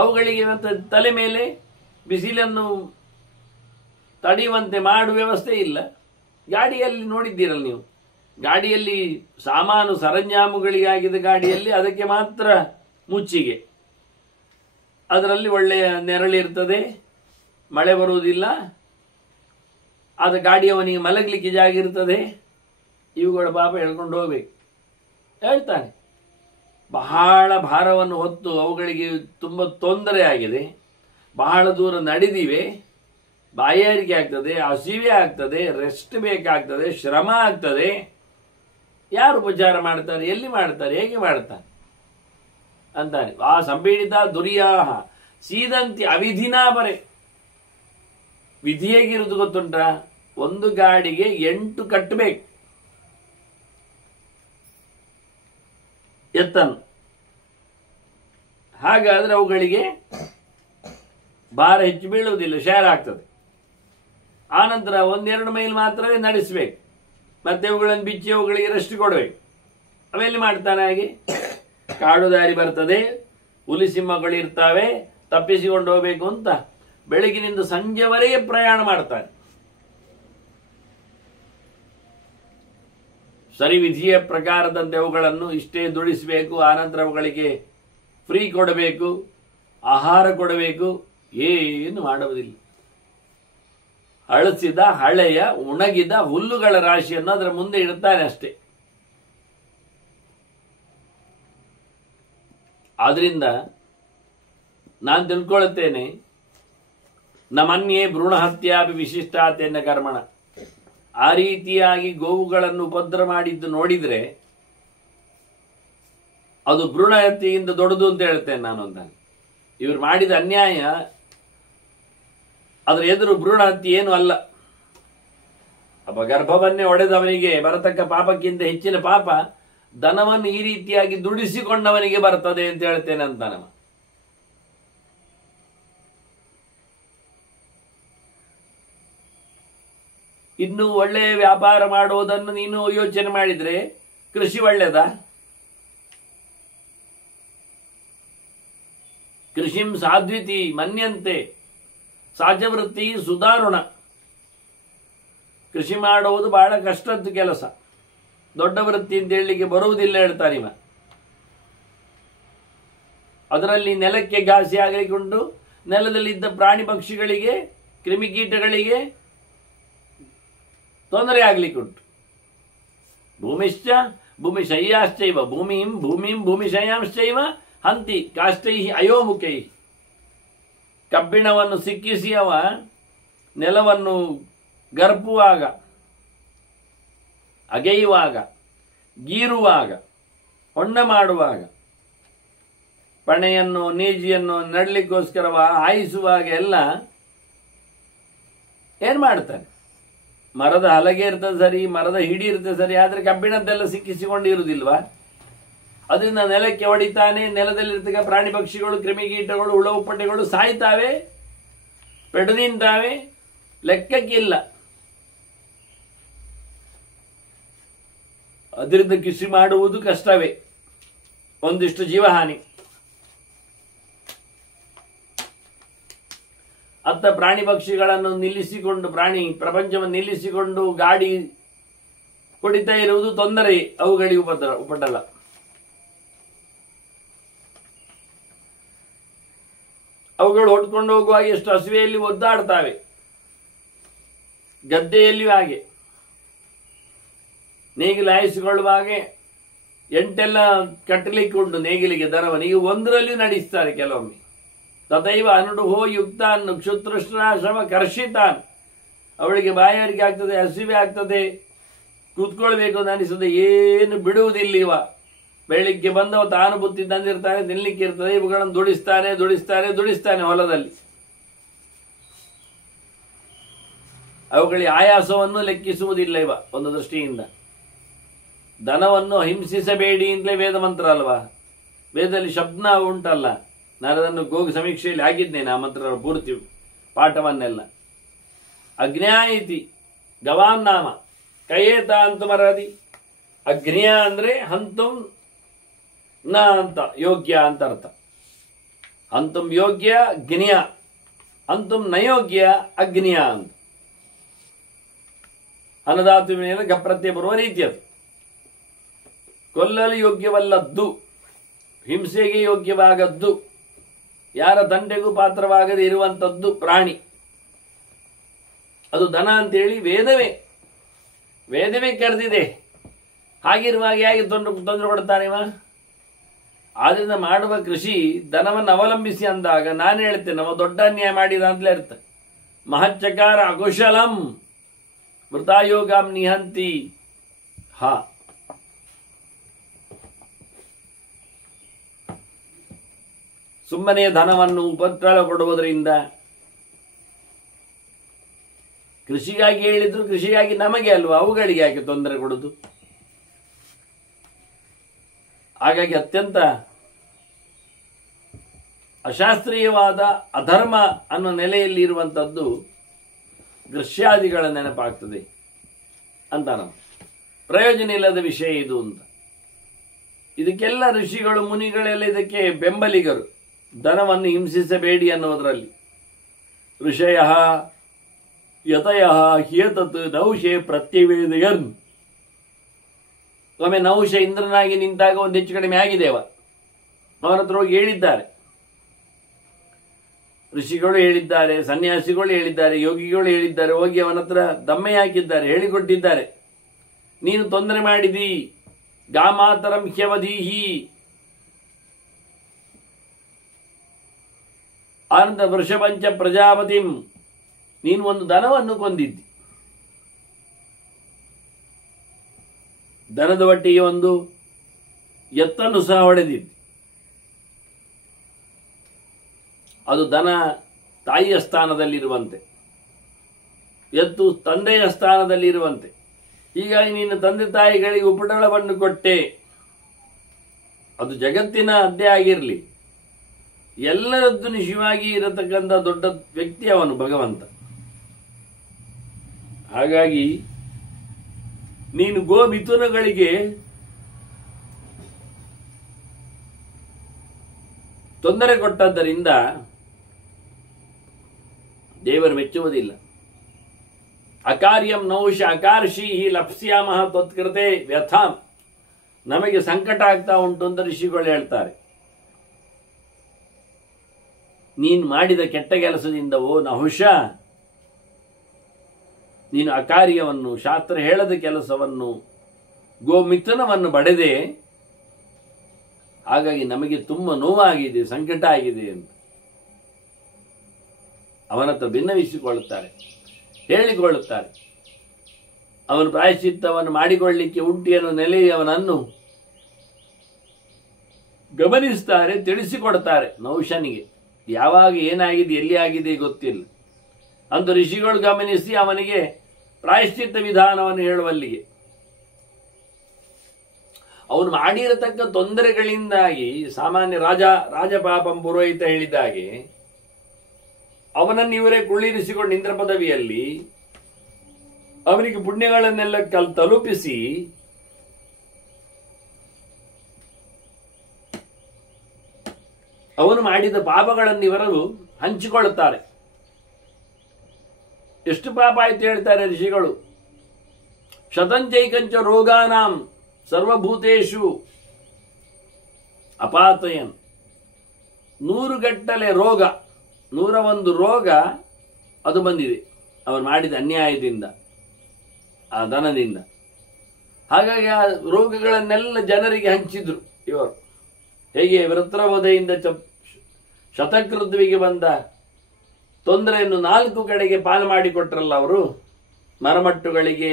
ಅವುಗಳಿಗೆ ಮತ್ತೆ ತಲೆ ಮೇಲೆ ಬಿಸಿಲನ್ನು ತಡೆಯುವಂತೆ ಮಾಡುವ ವ್ಯವಸ್ಥೆ ಇಲ್ಲ. ಗಾಡಿಯಲ್ಲಿ ನೋಡಿದ್ದೀರಲ್ಲ ನೀವು, ಗಾಡಿಯಲ್ಲಿ ಸಾಮಾನು ಸರಂಜಾಮುಗಳಿಗಾಗಿದ್ದ ಗಾಡಿಯಲ್ಲಿ ಅದಕ್ಕೆ ಮಾತ್ರ ಮುಚ್ಚಿಗೆ. ಅದರಲ್ಲಿ ಒಳ್ಳೆಯ ನೆರಳಿರ್ತದೆ, ಮಳೆ ಬರುವುದಿಲ್ಲ, ಆದ ಗಾಡಿಯವನಿಗೆ ಮಲಗಲಿಕ್ಕೆ ಜಾಗ ಇರ್ತದೆ. ಇವುಗಳ ಪಾಪ ಹೇಳ್ಕೊಂಡು ಹೋಗ್ಬೇಕು. ಹೇಳ್ತಾನೆ, ಬಹಳ ಭಾರವನ್ನು ಹೊತ್ತು ಅವುಗಳಿಗೆ ತುಂಬ ತೊಂದರೆ ಆಗಿದೆ, ಬಹಳ ದೂರ ನಡೆದಿವೆ, ಬಾಯಾರಿಕೆ ಆಗ್ತದೆ, ಹಸಿವೆ ಆಗ್ತದೆ, ರೆಸ್ಟ್ ಬೇಕಾಗ್ತದೆ, ಶ್ರಮ ಆಗ್ತದೆ. ಯಾರು ಉಪಚಾರ ಮಾಡ್ತಾರೆ, ಎಲ್ಲಿ ಮಾಡ್ತಾರೆ, ಹೇಗೆ ಮಾಡ್ತಾರೆ ಅಂತಾನೆ. ಆ ಸಂಪೀಡಿತ ದುರ್ಯಾಹ ಸೀದಂತಿ ಅವಿಧಿನಾ ಬರೆ. ವಿಧಿ ಹೇಗಿರುವುದು ಗೊತ್ತುಂಟ? ಒಂದು ಗಾಡಿಗೆ 8 ಕಟ್ಟಬೇಕು ಎತ್ತನ್ನು. ಹಾಗಾದ್ರೆ ಅವುಗಳಿಗೆ ಭಾರ ಹೆಚ್ಚು ಬೀಳುವುದಿಲ್ಲ, ಶೇರ್ ಆಗ್ತದೆ. ಆನಂತರ 1-2 ಮೈಲ್ ಮಾತ್ರವೇ ನಡೆಸಬೇಕು. ಮತ್ತೆ ಅವುಗಳನ್ನು ಬಿಚ್ಚಿ ಅವುಗಳಿಗೆ ರೆಸ್ಟ್ ಕೊಡಬೇಕು. ಅವೆಲ್ಲಿ ಮಾಡ್ತಾನೆ ಹಾಗೆ? ಕಾಡು ದಾರಿ ಬರ್ತದೆ, ಹುಲಿ ಸಿಂಹಗಳು ಇರ್ತವೆ, ತಪ್ಪಿಸಿಕೊಂಡು ಹೋಗಬೇಕು ಅಂತ ಬೆಳಗಿನಿಂದ ಸಂಜೆವರೆಗೆ ಪ್ರಯಾಣ ಮಾಡ್ತಾನೆ. ಸರಿ ವಿಧಿಯ ಪ್ರಕಾರದಂತೆ ಅವುಗಳನ್ನು ಇಷ್ಟೇ ದುಡಿಸಬೇಕು. ಆನಂತರ ಅವುಗಳಿಗೆ ಫ್ರೀ ಕೊಡಬೇಕು, ಆಹಾರ ಕೊಡಬೇಕು. ಏನು ಮಾಡುವುದಿಲ್ಲ. ಅಳಿಸಿದ ಹಳೆಯ ಉಣಗಿದ ಹುಲ್ಲುಗಳ ರಾಶಿಯನ್ನು ಅದರ ಮುಂದೆ ಇಡುತ್ತಾನೆ ಅಷ್ಟೇ. ಆದ್ರಿಂದ ನಾನು ತಿಳ್ಕೊಳ್ಳುತ್ತೇನೆ, ನಮನ್ಯೇ ಭ್ರೂಣಹತ್ಯಾಪಿ ವಿಶಿಷ್ಟಾತೆಯನ್ನ ಕರ್ಮಣ. ಆ ರೀತಿಯಾಗಿ ಗೋವುಗಳನ್ನು ಉಪದ್ರ ಮಾಡಿದ್ದು ನೋಡಿದ್ರೆ ಅದು ಭ್ರೂಣಹತ್ಯೆಯಿಂದ ದೊಡ್ಡದು ಅಂತ ಹೇಳ್ತೇನೆ ನಾನು. ಅಂತ ಇವರು ಮಾಡಿದ ಅನ್ಯಾಯ ಅದರ ಎದುರು ಭ್ರೂಣಹತ್ಯೆ ಏನು ಅಲ್ಲ. ಅಪ್ಪ ಗರ್ಭವನ್ನೇ ಒಡೆದವನಿಗೆ ಬರತಕ್ಕ ಪಾಪಕ್ಕಿಂತ ಹೆಚ್ಚಿನ ಪಾಪ ದನವನ್ನು ಈ ರೀತಿಯಾಗಿ ದುಡಿಸಿಕೊಂಡವನಿಗೆ ಬರ್ತದೆ ಅಂತ ಹೇಳ್ತೇನೆ ಅಂತ ನಮ್ಮ. ಇನ್ನು ಒಳ್ಳೆಯ ವ್ಯಾಪಾರ ಮಾಡುವುದನ್ನು ನೀನು ಯೋಚನೆ ಮಾಡಿದ್ರೆ ಕೃಷಿ ಒಳ್ಳೆಯದ? ಕೃಷಿಂ ಸಾಧ್ವಿತಿ ಮನ್ಯಂತೆ ಸಾಜವೃತ್ತಿ ಸುಧಾರುಣ. ಕೃಷಿ ಮಾಡುವುದು ಬಹಳ ಕಷ್ಟದ ಕೆಲಸ, ದೊಡ್ಡ ವೃತ್ತಿ ಅಂತ ಹೇಳಲಿಕ್ಕೆ ಬರುವುದಿಲ್ಲ ಹೇಳ್ತಾರೆ ಇವ. ಅದರಲ್ಲಿ ನೆಲಕ್ಕೆ ಘಾಸಿ ಆಗಲಿಕ್ಕುಂಟು, ನೆಲದಲ್ಲಿದ್ದ ಪ್ರಾಣಿ ಪಕ್ಷಿಗಳಿಗೆ, ಕ್ರಿಮಿಕೀಟಗಳಿಗೆ ತೊಂದರೆ ಆಗ್ಲಿಕ್ಕುಂಟು. ಭೂಮಿಶ್ಚ ಭೂಮಿಶಯ್ಯಾಶ್ಚೈವ ಭೂಮಿಂ ಭೂಮಿಶಯಾಂಶ್ಚೈವ ಹಂತಿ ಕಾಷ್ಟೈ ಅಯೋಮುಖೈ. ಕಬ್ಬಿಣವನ್ನು ಸಿಕ್ಕಿಸಿ ಅವ ನೆಲವನ್ನು ಗರ್ಪುವಾಗ, ಅಗೆಯುವಾಗ, ಗೀರುವಾಗ, ಹೊಣ್ಣ ಮಾಡುವಾಗ, ಪಣೆಯನ್ನು ನೇಜಿಯನ್ನು ನಡಲಿಕ್ಕೋಸ್ಕರ ಹಾಯಿಸುವಾಗ ಎಲ್ಲ ಏನ್ ಮಾಡ್ತಾನೆ? ಮರದ ಹಲಗೆ ಇರ್ತದೆ ಸರಿ, ಮರದ ಹಿಡಿ ಇರ್ತದೆ ಸರಿ, ಆದ್ರೆ ಕಬ್ಬಿಣದ್ದೆಲ್ಲ ಸಿಕ್ಕಿಸಿಕೊಂಡು ಇರುವುದಿಲ್ವಾ? ಅದರಿಂದ ನೆಲಕ್ಕೆ ಹೊಡಿತಾನೆ. ನೆಲದಲ್ಲಿರ್ತಕ್ಕ ಪ್ರಾಣಿ ಪಕ್ಷಿಗಳು, ಕ್ರಿಮಿಕೀಟಗಳು, ಹುಳ ಉಪ್ಪಟೆಗಳು ಸಾಯ್ತಾವೆ, ಪೆಡು ನಿಂತಾವೆ, ಲೆಕ್ಕಕ್ಕಿಲ್ಲ. ಅದರಿಂದ ಕೃಷಿ ಮಾಡುವುದು ಕಷ್ಟವೇ, ಒಂದಿಷ್ಟು ಜೀವಹಾನಿ. ಅತ್ತ ಪ್ರಾಣಿ ಪಕ್ಷಿಗಳನ್ನು ನಿಲ್ಲಿಸಿಕೊಂಡು ಪ್ರಾಣಿ ಪ್ರಪಂಚವನ್ನು ನಿಲ್ಲಿಸಿಕೊಂಡು ಗಾಡಿ ಹೊಡಿತಾ ಇರುವುದು ತೊಂದರೆ, ಅವುಗಳಿಗೆ ಉಪಟಳ. ಅವುಗಳು ಹೊಡ್ಕೊಂಡು ಹೋಗುವಾಗ ಎಷ್ಟು ಹಸುವೆಯಲ್ಲಿ ಒದ್ದಾಡ್ತಾವೆ. ಗದ್ದೆಯಲ್ಲಿಯೂ ಹಾಗೆ ನೇಗಿಲು ಹಾಯಿಸಿಕೊಳ್ಳುವಾಗ ಎಂಟೆಲ್ಲ ಕಟ್ಟಲಿಕ್ಕೆ ಉಂಟು ನೇಗಿಲಿಗೆ ದನವನ್ನು, ಈಗ ಒಂದರಲ್ಲಿ ನಡೆಸ್ತಾರೆ ಕೆಲವೊಮ್ಮೆ. ತಥೈವ ಅನುಡುಹೋ ಯುಕ್ತಾನ್ ಕ್ಷುತೃಷ್ಟಾಶ್ರಮ ಕರ್ಷಿತಾನ್. ಅವಳಿಗೆ ಬಾಯಾರಿಕೆ ಆಗ್ತದೆ, ಹಸಿವೆ ಆಗ್ತದೆ, ಕೂತ್ಕೊಳ್ಬೇಕು ಅಂತ ಅನಿಸ್ತದೆ, ಏನು ಬಿಡುವುದಿಲ್ಲ. ಇವ ಬೆಳಿಗ್ಗೆ ಬಂದವ ತಾನು ಬುತ್ತಿ ತಂದಿರ್ತಾನೆ, ನಿಲ್ಲಿಕ್ಕೆ ಇರ್ತದೆ, ಇವುಗಳನ್ನು ದುಡಿಸ್ತಾನೆ ಹೊಲದಲ್ಲಿ. ಅವುಗಳಿಗೆ ಆಯಾಸವನ್ನು ಲೆಕ್ಕಿಸುವುದಿಲ್ಲ ಇವ ಒಂದು ದೃಷ್ಟಿಯಿಂದ. ದನವನ್ನು ಹಿಂಸಿಸಬೇಡಿ ಅಂತಲೇ ವೇದ ಮಂತ್ರ ಅಲ್ವಾ, ವೇದದಲ್ಲಿ ಶಬ್ದ ಉಂಟಲ್ಲ. ನಾನು ಅದನ್ನು ಗೋಗಿ ಸಮೀಕ್ಷೆಯಲ್ಲಿ ಆಗಿದ್ದೇನೆ, ಆ ಮಂತ್ರ ಪೂರ್ತಿ ಪಾಠವನ್ನೆಲ್ಲ. ಅಜ್ಞಾಯಿತಿ ಗವಾನ್ ನಾಮ ಕಯೇತ ಅಂತ ಮರದಿ. ಅಜ್ಞೇಯ ಅಂದ್ರೆ ಹಂತುಂ ನ ಅಂತ, ಯೋಗ್ಯ ಅಂತ ಅರ್ಥ. ಹಂತುಂ ಯೋಗ್ಯ ಜ್ಞೇಯ, ಹಂತುಂ ನಯೋಗ್ಯ ಅಜ್ಞೇಯ ಅಂತ. ಅನ್ನದಾತು ಮೇಲೆ ಗಪ್ರತ್ಯಯ ಬರುವ ರೀತಿ ಅದು. ಕೊಲ್ಲಲು ಯೋಗ್ಯವಲ್ಲದ್ದು, ಹಿಂಸೆಗೆ ಯೋಗ್ಯವಾಗದ್ದು, ಯಾರ ದಂಡೆಗೂ ಪಾತ್ರವಾಗದೆ ಇರುವಂಥದ್ದು ಪ್ರಾಣಿ, ಅದು ದನ ಅಂತೇಳಿ ವೇದವೇ ಕರೆದಿದೆ. ಹಾಗಿರುವಾಗ ಹೇಗೆ ತೊಂದರೆ ಕೊಡ್ತಾನೆ ಇವ? ಆದ್ರಿಂದ ಮಾಡುವ ಕೃಷಿ ದನವನ್ನು ಅವಲಂಬಿಸಿ ಅಂದಾಗ ನಾನು ಹೇಳ್ತೇನೆ, ನಾವು ದೊಡ್ಡ ಅನ್ಯಾಯ ಮಾಡಿದ ಅಂತಲೇ ಇರ್ತದೆ. ಮಹಚ್ಚಕಾರ ಅಕುಶಲಂ ವೃತಾಯೋಗಾಂ ನಿಹಂತಿ. ಹಾ, ಸುಮ್ಮನೆ ಧನವನ್ನು ಉಪದ್ರವ ಕೊಡುವುದರಿಂದ, ಕೃಷಿಗಾಗಿ ಹೇಳಿದ್ರು ಕೃಷಿಗಾಗಿ ನಮಗೆ ಅಲ್ವಾ, ಅವುಗಳಿಗೆ ಯಾಕೆ ತೊಂದರೆ ಕೊಡುವುದು? ಹಾಗಾಗಿ ಅತ್ಯಂತ ಅಶಾಸ್ತ್ರೀಯವಾದ ಅಧರ್ಮ ಅನ್ನೋ ನೆಲೆಯಲ್ಲಿ ಇರುವಂಥದ್ದು ದೃಶ್ಯಾದಿಗಳ ನೆನಪಾಗ್ತದೆ ಅಂತ ನಮ್ಮ ಪ್ರಯೋಜನ ಇಲ್ಲದ ವಿಷಯ ಇದು ಅಂತ. ಇದಕ್ಕೆಲ್ಲ ಋಷಿಗಳು ಮುನಿಗಳೆಲ್ಲ ಇದಕ್ಕೆ ಬೆಂಬಲಿಗರು. ದನವನ್ನು ಹಿಂಸಿಸಬೇಡಿ ಅನ್ನೋದರಲ್ಲಿ ಋಷಯ ಯತಯ ಹಿಯತತ್ ನೌಷೆ ಪ್ರತ್ಯವೇದಯನ್. ಒಮ್ಮೆ ನೌಷ ಇಂದ್ರನಾಗಿ ನಿಂತಾಗ ಒಂದು ಹೆಚ್ಚು ಕಡಿಮೆ ಆಗಿದ್ದೇವ, ಅವನ ಹತ್ರ ಹೋಗಿ ಹೇಳಿದ್ದಾರೆ. ಋಷಿಗಳು ಹೇಳಿದ್ದಾರೆ, ಸನ್ಯಾಸಿಗಳು ಹೇಳಿದ್ದಾರೆ, ಯೋಗಿಗಳು ಹೇಳಿದ್ದಾರೆ, ಹೋಗಿ ಅವನ ಹತ್ರ ದಮ್ಮೆ ಹಾಕಿದ್ದಾರೆ, ಹೇಳಿಕೊಟ್ಟಿದ್ದಾರೆ. ನೀನು ತೊಂದರೆ ಮಾಡಿದಿ, ಗಾಮಾತರಂ ಹ್ಯವದೀಹಿ, ಆನಂದ ವೃಷಪಂಚ ಪ್ರಜಾಪತಿಂ, ನೀನು ಒಂದು ದನವನ್ನು ಕೊಂದಿದ್ದಿ, ದನದ ಒಟ್ಟಿಗೆ ಒಂದು ಎತ್ತನ್ನು ಸಹ ಹೊಡೆದಿದ್ದಿ. ಅದು ದನ ತಾಯಿಯ ಸ್ಥಾನದಲ್ಲಿರುವಂತೆ, ಎತ್ತು ತಂದೆಯ ಸ್ಥಾನದಲ್ಲಿರುವಂತೆ. ಹೀಗಾಗಿ ನೀನು ತಂದೆ ತಾಯಿಗಳಿಗೆ ಉಪಟಳವನ್ನು ಕೊಟ್ಟೆ. ಅದು ಜಗತ್ತಿನ ಅದ್ದೇ ಆಗಿರಲಿ, ಎಲ್ಲರದ್ದು ನಿಜವಾಗಿ ಇರತಕ್ಕಂಥ ದೊಡ್ಡ ವ್ಯಕ್ತಿ ಅವನು ಭಗವಂತ. ಹಾಗಾಗಿ ನೀನು ಗೋ ಮಿಥುನಗಳಿಗೆ ತೊಂದರೆ ಕೊಟ್ಟದ್ದರಿಂದ ದೇವರು ಮೆಚ್ಚುವುದಿಲ್ಲ. ಅಕಾರ್ಯಂ ನೌಷ ಅಕಾರ್ಷಿ ಲಪ್ಸ್ಯಾಮಹ ತ್ವತ್ಕೃತೆ ವ್ಯಥಾಂ. ನಮಗೆ ಸಂಕಟ ಆಗ್ತಾ ಉಂಟು ಅಂತ ಋಷಿಗಳು ಹೇಳ್ತಾರೆ. ನೀನು ಮಾಡಿದ ಕೆಟ್ಟ ಕೆಲಸದಿಂದ ಓ ನಹುಷ, ನೀನು ಅಕಾರ್ಯವನ್ನು, ಶಾಸ್ತ್ರ ಹೇಳದ ಕೆಲಸವನ್ನು, ಗೋಮಿಥುನವನ್ನು ಬಡೆದೆ, ಹಾಗಾಗಿ ನಮಗೆ ತುಂಬ ನೋವಾಗಿದೆ, ಸಂಕಟ ಆಗಿದೆ ಅಂತ ಅವನತ್ರ ಭಿನ್ನವಿಸಿಕೊಳ್ಳುತ್ತಾರೆ, ಹೇಳಿಕೊಳ್ಳುತ್ತಾರೆ. ಅವನು ಪ್ರಾಯಶ್ಚಿತ್ತವನ್ನು ಮಾಡಿಕೊಳ್ಳಲಿಕ್ಕೆ ಉಂಟು ಎನ್ನುವ ನೆಲೆಯವನನ್ನು ಗಮನಿಸ್ತಾರೆ, ತಿಳಿಸಿಕೊಡ್ತಾರೆ. ನೌಷನಿಗೆ ಯಾವಾಗ ಏನಾಗಿದೆ, ಎಲ್ಲಿ ಆಗಿದೆ ಗೊತ್ತಿಲ್ಲ. ಅಂತ ಋಷಿಗಳು ಗಮನಿಸಿ ಅವನಿಗೆ ಪ್ರಾಯಶ್ಚಿತ್ತ ವಿಧಾನವನ್ನು ಹೇಳುವಲ್ಲಿಗೆ, ಅವನು ಮಾಡಿರತಕ್ಕ ತೊಂದರೆಗಳಿಂದಾಗಿ ಸಾಮಾನ್ಯ ರಾಜಪಾಪಂ ಪುರೋಹಿತ ಹೇಳಿದಾಗೆ ಅವನನ್ನು ಇವರೇ ಕುಳ್ಳಿರಿಸಿಕೊಂಡು ಇಂದ್ರ ಪದವಿಯಲ್ಲಿ ಅವನಿಗೆ ಪುಣ್ಯಗಳನ್ನೆಲ್ಲ ತಲುಪಿಸಿ ಅವನು ಮಾಡಿದ ಪಾಪಗಳನ್ನು ಇವರನ್ನು ಹಂಚಿಕೊಳ್ಳುತ್ತಾರೆ. ಎಷ್ಟು ಪಾಪ ಆಯ್ತು ಹೇಳ್ತಾರೆ ಋಷಿಗಳು. ಶತಂಚೈಕಂಚ ರೋಗಾನಾಂ ಸರ್ವಭೂತೇಶು ಅಪಾತಯನ್. 100 ಗಟ್ಟಲೆ ರೋಗ, 101 ರೋಗ ಅದು ಬಂದಿದೆ ಅವರು ಮಾಡಿದ ಅನ್ಯಾಯದಿಂದ, ಆ ದನದಿಂದ. ಹಾಗಾಗಿ ಆ ರೋಗಗಳನ್ನೆಲ್ಲ ಜನರಿಗೆ ಹಂಚಿದ್ರು ಇವರು. ಹೇಗೆ ವೃತ್ರವಧೆಯಿಂದ ಶತಕೃದ್ವಿಗೆ ಬಂದ ತೊಂದರೆಯನ್ನು 4 ಕಡೆಗೆ ಪಾಲು ಮಾಡಿಕೊಟ್ರಲ್ಲ ಅವರು, ಮರಮಟ್ಟುಗಳಿಗೆ,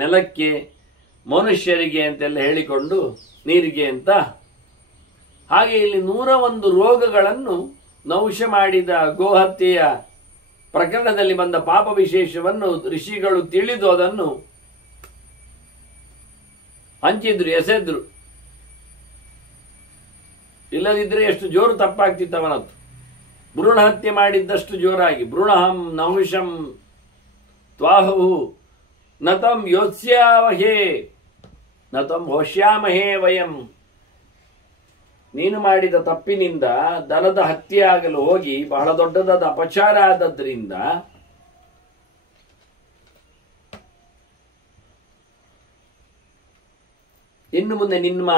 ನೆಲಕ್ಕೆ, ಮನುಷ್ಯರಿಗೆ ಅಂತೆಲ್ಲ ಹೇಳಿಕೊಂಡು, ನೀರಿಗೆ ಅಂತ. ಹಾಗೆ ಇಲ್ಲಿ 101 ರೋಗಗಳನ್ನು ನೌಷ ಮಾಡಿದ ಗೋಹತ್ಯೆಯ ಪ್ರಕರಣದಲ್ಲಿ ಬಂದ ಪಾಪ ವಿಶೇಷವನ್ನು ಋಷಿಗಳು ತಿಳಿದು ಅದನ್ನು ಹಂಚಿದ್ರು, ಎಸೆದ್ರು. ಇಲ್ಲದಿದ್ರೆ ಎಷ್ಟು ಜೋರು ತಪ್ಪಾಗ್ತಿತ್ತು ಅವನದ್ದು. ಭ್ರೂಣ ಹತ್ಯೆ ಮಾಡಿದ್ದಷ್ಟು ಜೋರಾಗಿ, ಭ್ರೂಣಹಂ ನಹುಷಂ ತ್ವಾಹು ನತಂ ಯೋತ್ಸ್ಯಾವಹೇ ನತಂ ಹೋಷ್ಯಾಮಹೇ ವಯಂ. ನೀನು ಮಾಡಿದ ತಪ್ಪಿನಿಂದ ದನದ ಹತ್ಯೆ ಆಗಲು ಹೋಗಿ ಬಹಳ ದೊಡ್ಡದಾದ ಅಪಚಾರ ಆದದ್ರಿಂದ ಇನ್ನು ಮುಂದೆ ನಿಮ್ಮ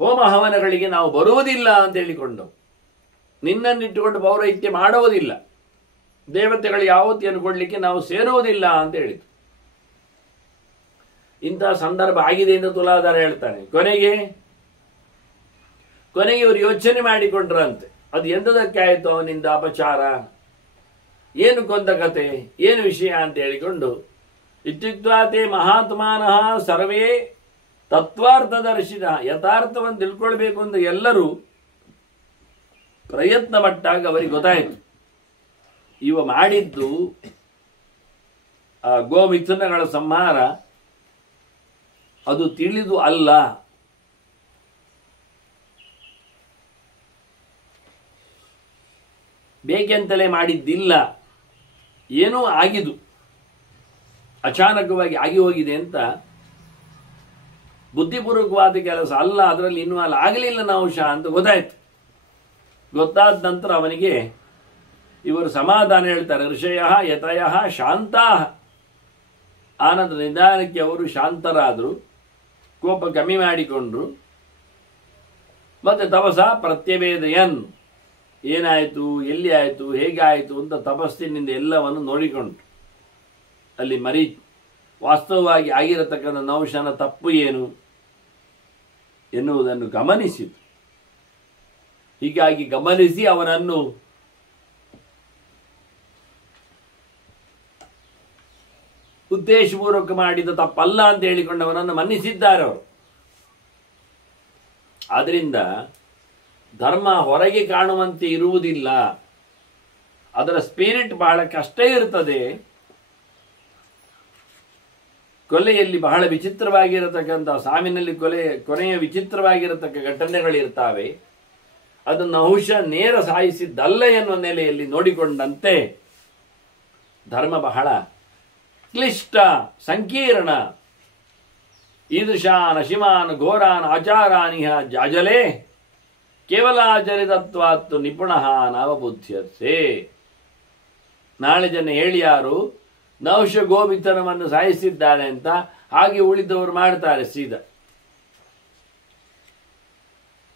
ಹೋಮ ಹವನಗಳಿಗೆ ನಾವು ಬರುವುದಿಲ್ಲ ಅಂತ ಹೇಳಿಕೊಂಡು, ನಿನ್ನನ್ನಿಟ್ಟುಕೊಂಡು ಪೌರಹಿತ್ಯ ಮಾಡುವುದಿಲ್ಲ, ದೇವತೆಗಳಿಗೆ ಆಹುತಿಯನ್ನು ಕೊಡಲಿಕ್ಕೆ ನಾವು ಸೇರುವುದಿಲ್ಲ ಅಂತ ಹೇಳಿತು. ಇಂತಹ ಸಂದರ್ಭ ಆಗಿದೆ ಎಂದು ತುಲಾಧಾರ ಹೇಳ್ತಾನೆ. ಕೊನೆಗೆ ಇವರು ಯೋಚನೆ ಮಾಡಿಕೊಂಡ್ರಂತೆ, ಅದು ಎಂದದಕ್ಕೆ ಆಯಿತು ಅವನಿಂದ ಅಪಚಾರ, ಏನು ಕೊಂದ ಕತೆ, ಏನು ವಿಷಯ ಅಂತ ಹೇಳಿಕೊಂಡು, ಇತ್ಯುಕ್ತಾತೆ ಮಹಾತ್ಮಾನಃ ಸರ್ವೇ ತತ್ವಾರ್ಥದರ್ಶಿನ. ಯಥಾರ್ಥವನ್ನು ತಿಳ್ಕೊಳ್ಬೇಕು ಅಂತ ಎಲ್ಲರೂ ಪ್ರಯತ್ನ ಪಟ್ಟಾಗ ಅವರಿಗೆ ಗೊತ್ತಾಯಿತು, ಇವ ಮಾಡಿದ್ದು ಆ ಗೋಮಿಥುನಗಳ ಸಂಹಾರ ಅದು ತಿಳಿದು ಅಲ್ಲ, ಬೇಕೆಂತಲೇ ಮಾಡಿದ್ದಿಲ್ಲ, ಏನೋ ಆಗಿದು, ಅಚಾನಕವಾಗಿ ಆಗಿ ಹೋಗಿದೆ ಅಂತ, ಬುದ್ಧಿಪೂರ್ವಕವಾದ ಕೆಲಸ ಅಲ್ಲ, ಅದರಲ್ಲಿ ಇನ್ನೂ ಅಲ್ಲಿ ಆಗಲಿಲ್ಲ ನಾಂಶ ಅಂತ ಗೊತ್ತಾಯ್ತು. ಗೊತ್ತಾದ ನಂತರ ಅವನಿಗೆ ಇವರು ಸಮಾಧಾನ ಹೇಳ್ತಾರೆ. ಋಷಯ ಯತಯ ಶಾಂತಾ. ಆನಂತರ ನಿಧಾನಕ್ಕೆ ಅವರು ಶಾಂತರಾದರು, ಕೋಪ ಕಮ್ಮಿ ಮಾಡಿಕೊಂಡ್ರು. ಮತ್ತೆ ತಪಸ ಪ್ರತ್ಯವೇದಯನ್, ಏನಾಯಿತು, ಎಲ್ಲಿ ಆಯಿತು, ಹೇಗೆ ಆಯಿತು ಅಂತ ತಪಸ್ಸಿನಿಂದ ಎಲ್ಲವನ್ನು ನೋಡಿಕೊಂಡ್ರು. ಅಲ್ಲಿ ವಾಸ್ತವವಾಗಿ ಆಗಿರತಕ್ಕಂಥ ನಹುಷನ ತಪ್ಪು ಏನು ಎನ್ನುವುದನ್ನು ಗಮನಿಸಿತು. ಹೀಗಾಗಿ ಗಮನಿಸಿ ಅವನನ್ನು ಉದ್ದೇಶಪೂರ್ವಕ ಮಾಡಿದ ತಪ್ಪಲ್ಲ ಅಂತ ಹೇಳಿಕೊಂಡು ಅವನನ್ನು ಮನ್ನಿಸಿದ್ದಾರೆ ಅವರು. ಆದ್ರಿಂದ ಧರ್ಮ ಹೊರಗೆ ಕಾಣುವಂತೆ ಇರುವುದಿಲ್ಲ, ಅದರ ಸ್ಪಿರಿಟ್ ಬಹಳ ಕಷ್ಟ ಇರ್ತದೆ. ಕೊಲೆಯಲ್ಲಿ ಬಹಳ ವಿಚಿತ್ರವಾಗಿರತಕ್ಕಂಥ, ಸಾವಿನಲ್ಲಿ ಕೊನೆಯ ವಿಚಿತ್ರವಾಗಿರತಕ್ಕ ಘಟನೆಗಳಿರ್ತಾವೆ. ಅದನ್ನು ನಹುಷ ನೇರ ಸಾಯಿಸಿದ್ದಲ್ಲ ಎನ್ನುವ ನೆಲೆಯಲ್ಲಿ ನೋಡಿಕೊಂಡಂತೆ ಧರ್ಮ ಬಹಳ ಕ್ಲಿಷ್ಟ, ಸಂಕೀರ್ಣ. ಈದೃಶಾನ್ ಅಶಿಮಾನ್ ಘೋರಾನ್ ಆಚಾರಾನಿಹ ಜಾಜಲೆ ಕೇವಲಾಚರಿತತ್ವಾತ್ತು ನಿಪುಣಃ ನವಬುದ್ಧ್ಯತೆ. ನಾಳೆ ಜನ ಹೇಳಿ ಯಾರು ನಹುಷ ಗೋಮಿಥುನವನ್ನು ಸಾಯಿಸಿದ್ದಾನೆ ಅಂತ, ಹಾಗೆ ಉಳಿದವರು ಮಾಡ್ತಾರೆ ಸೀದಾ.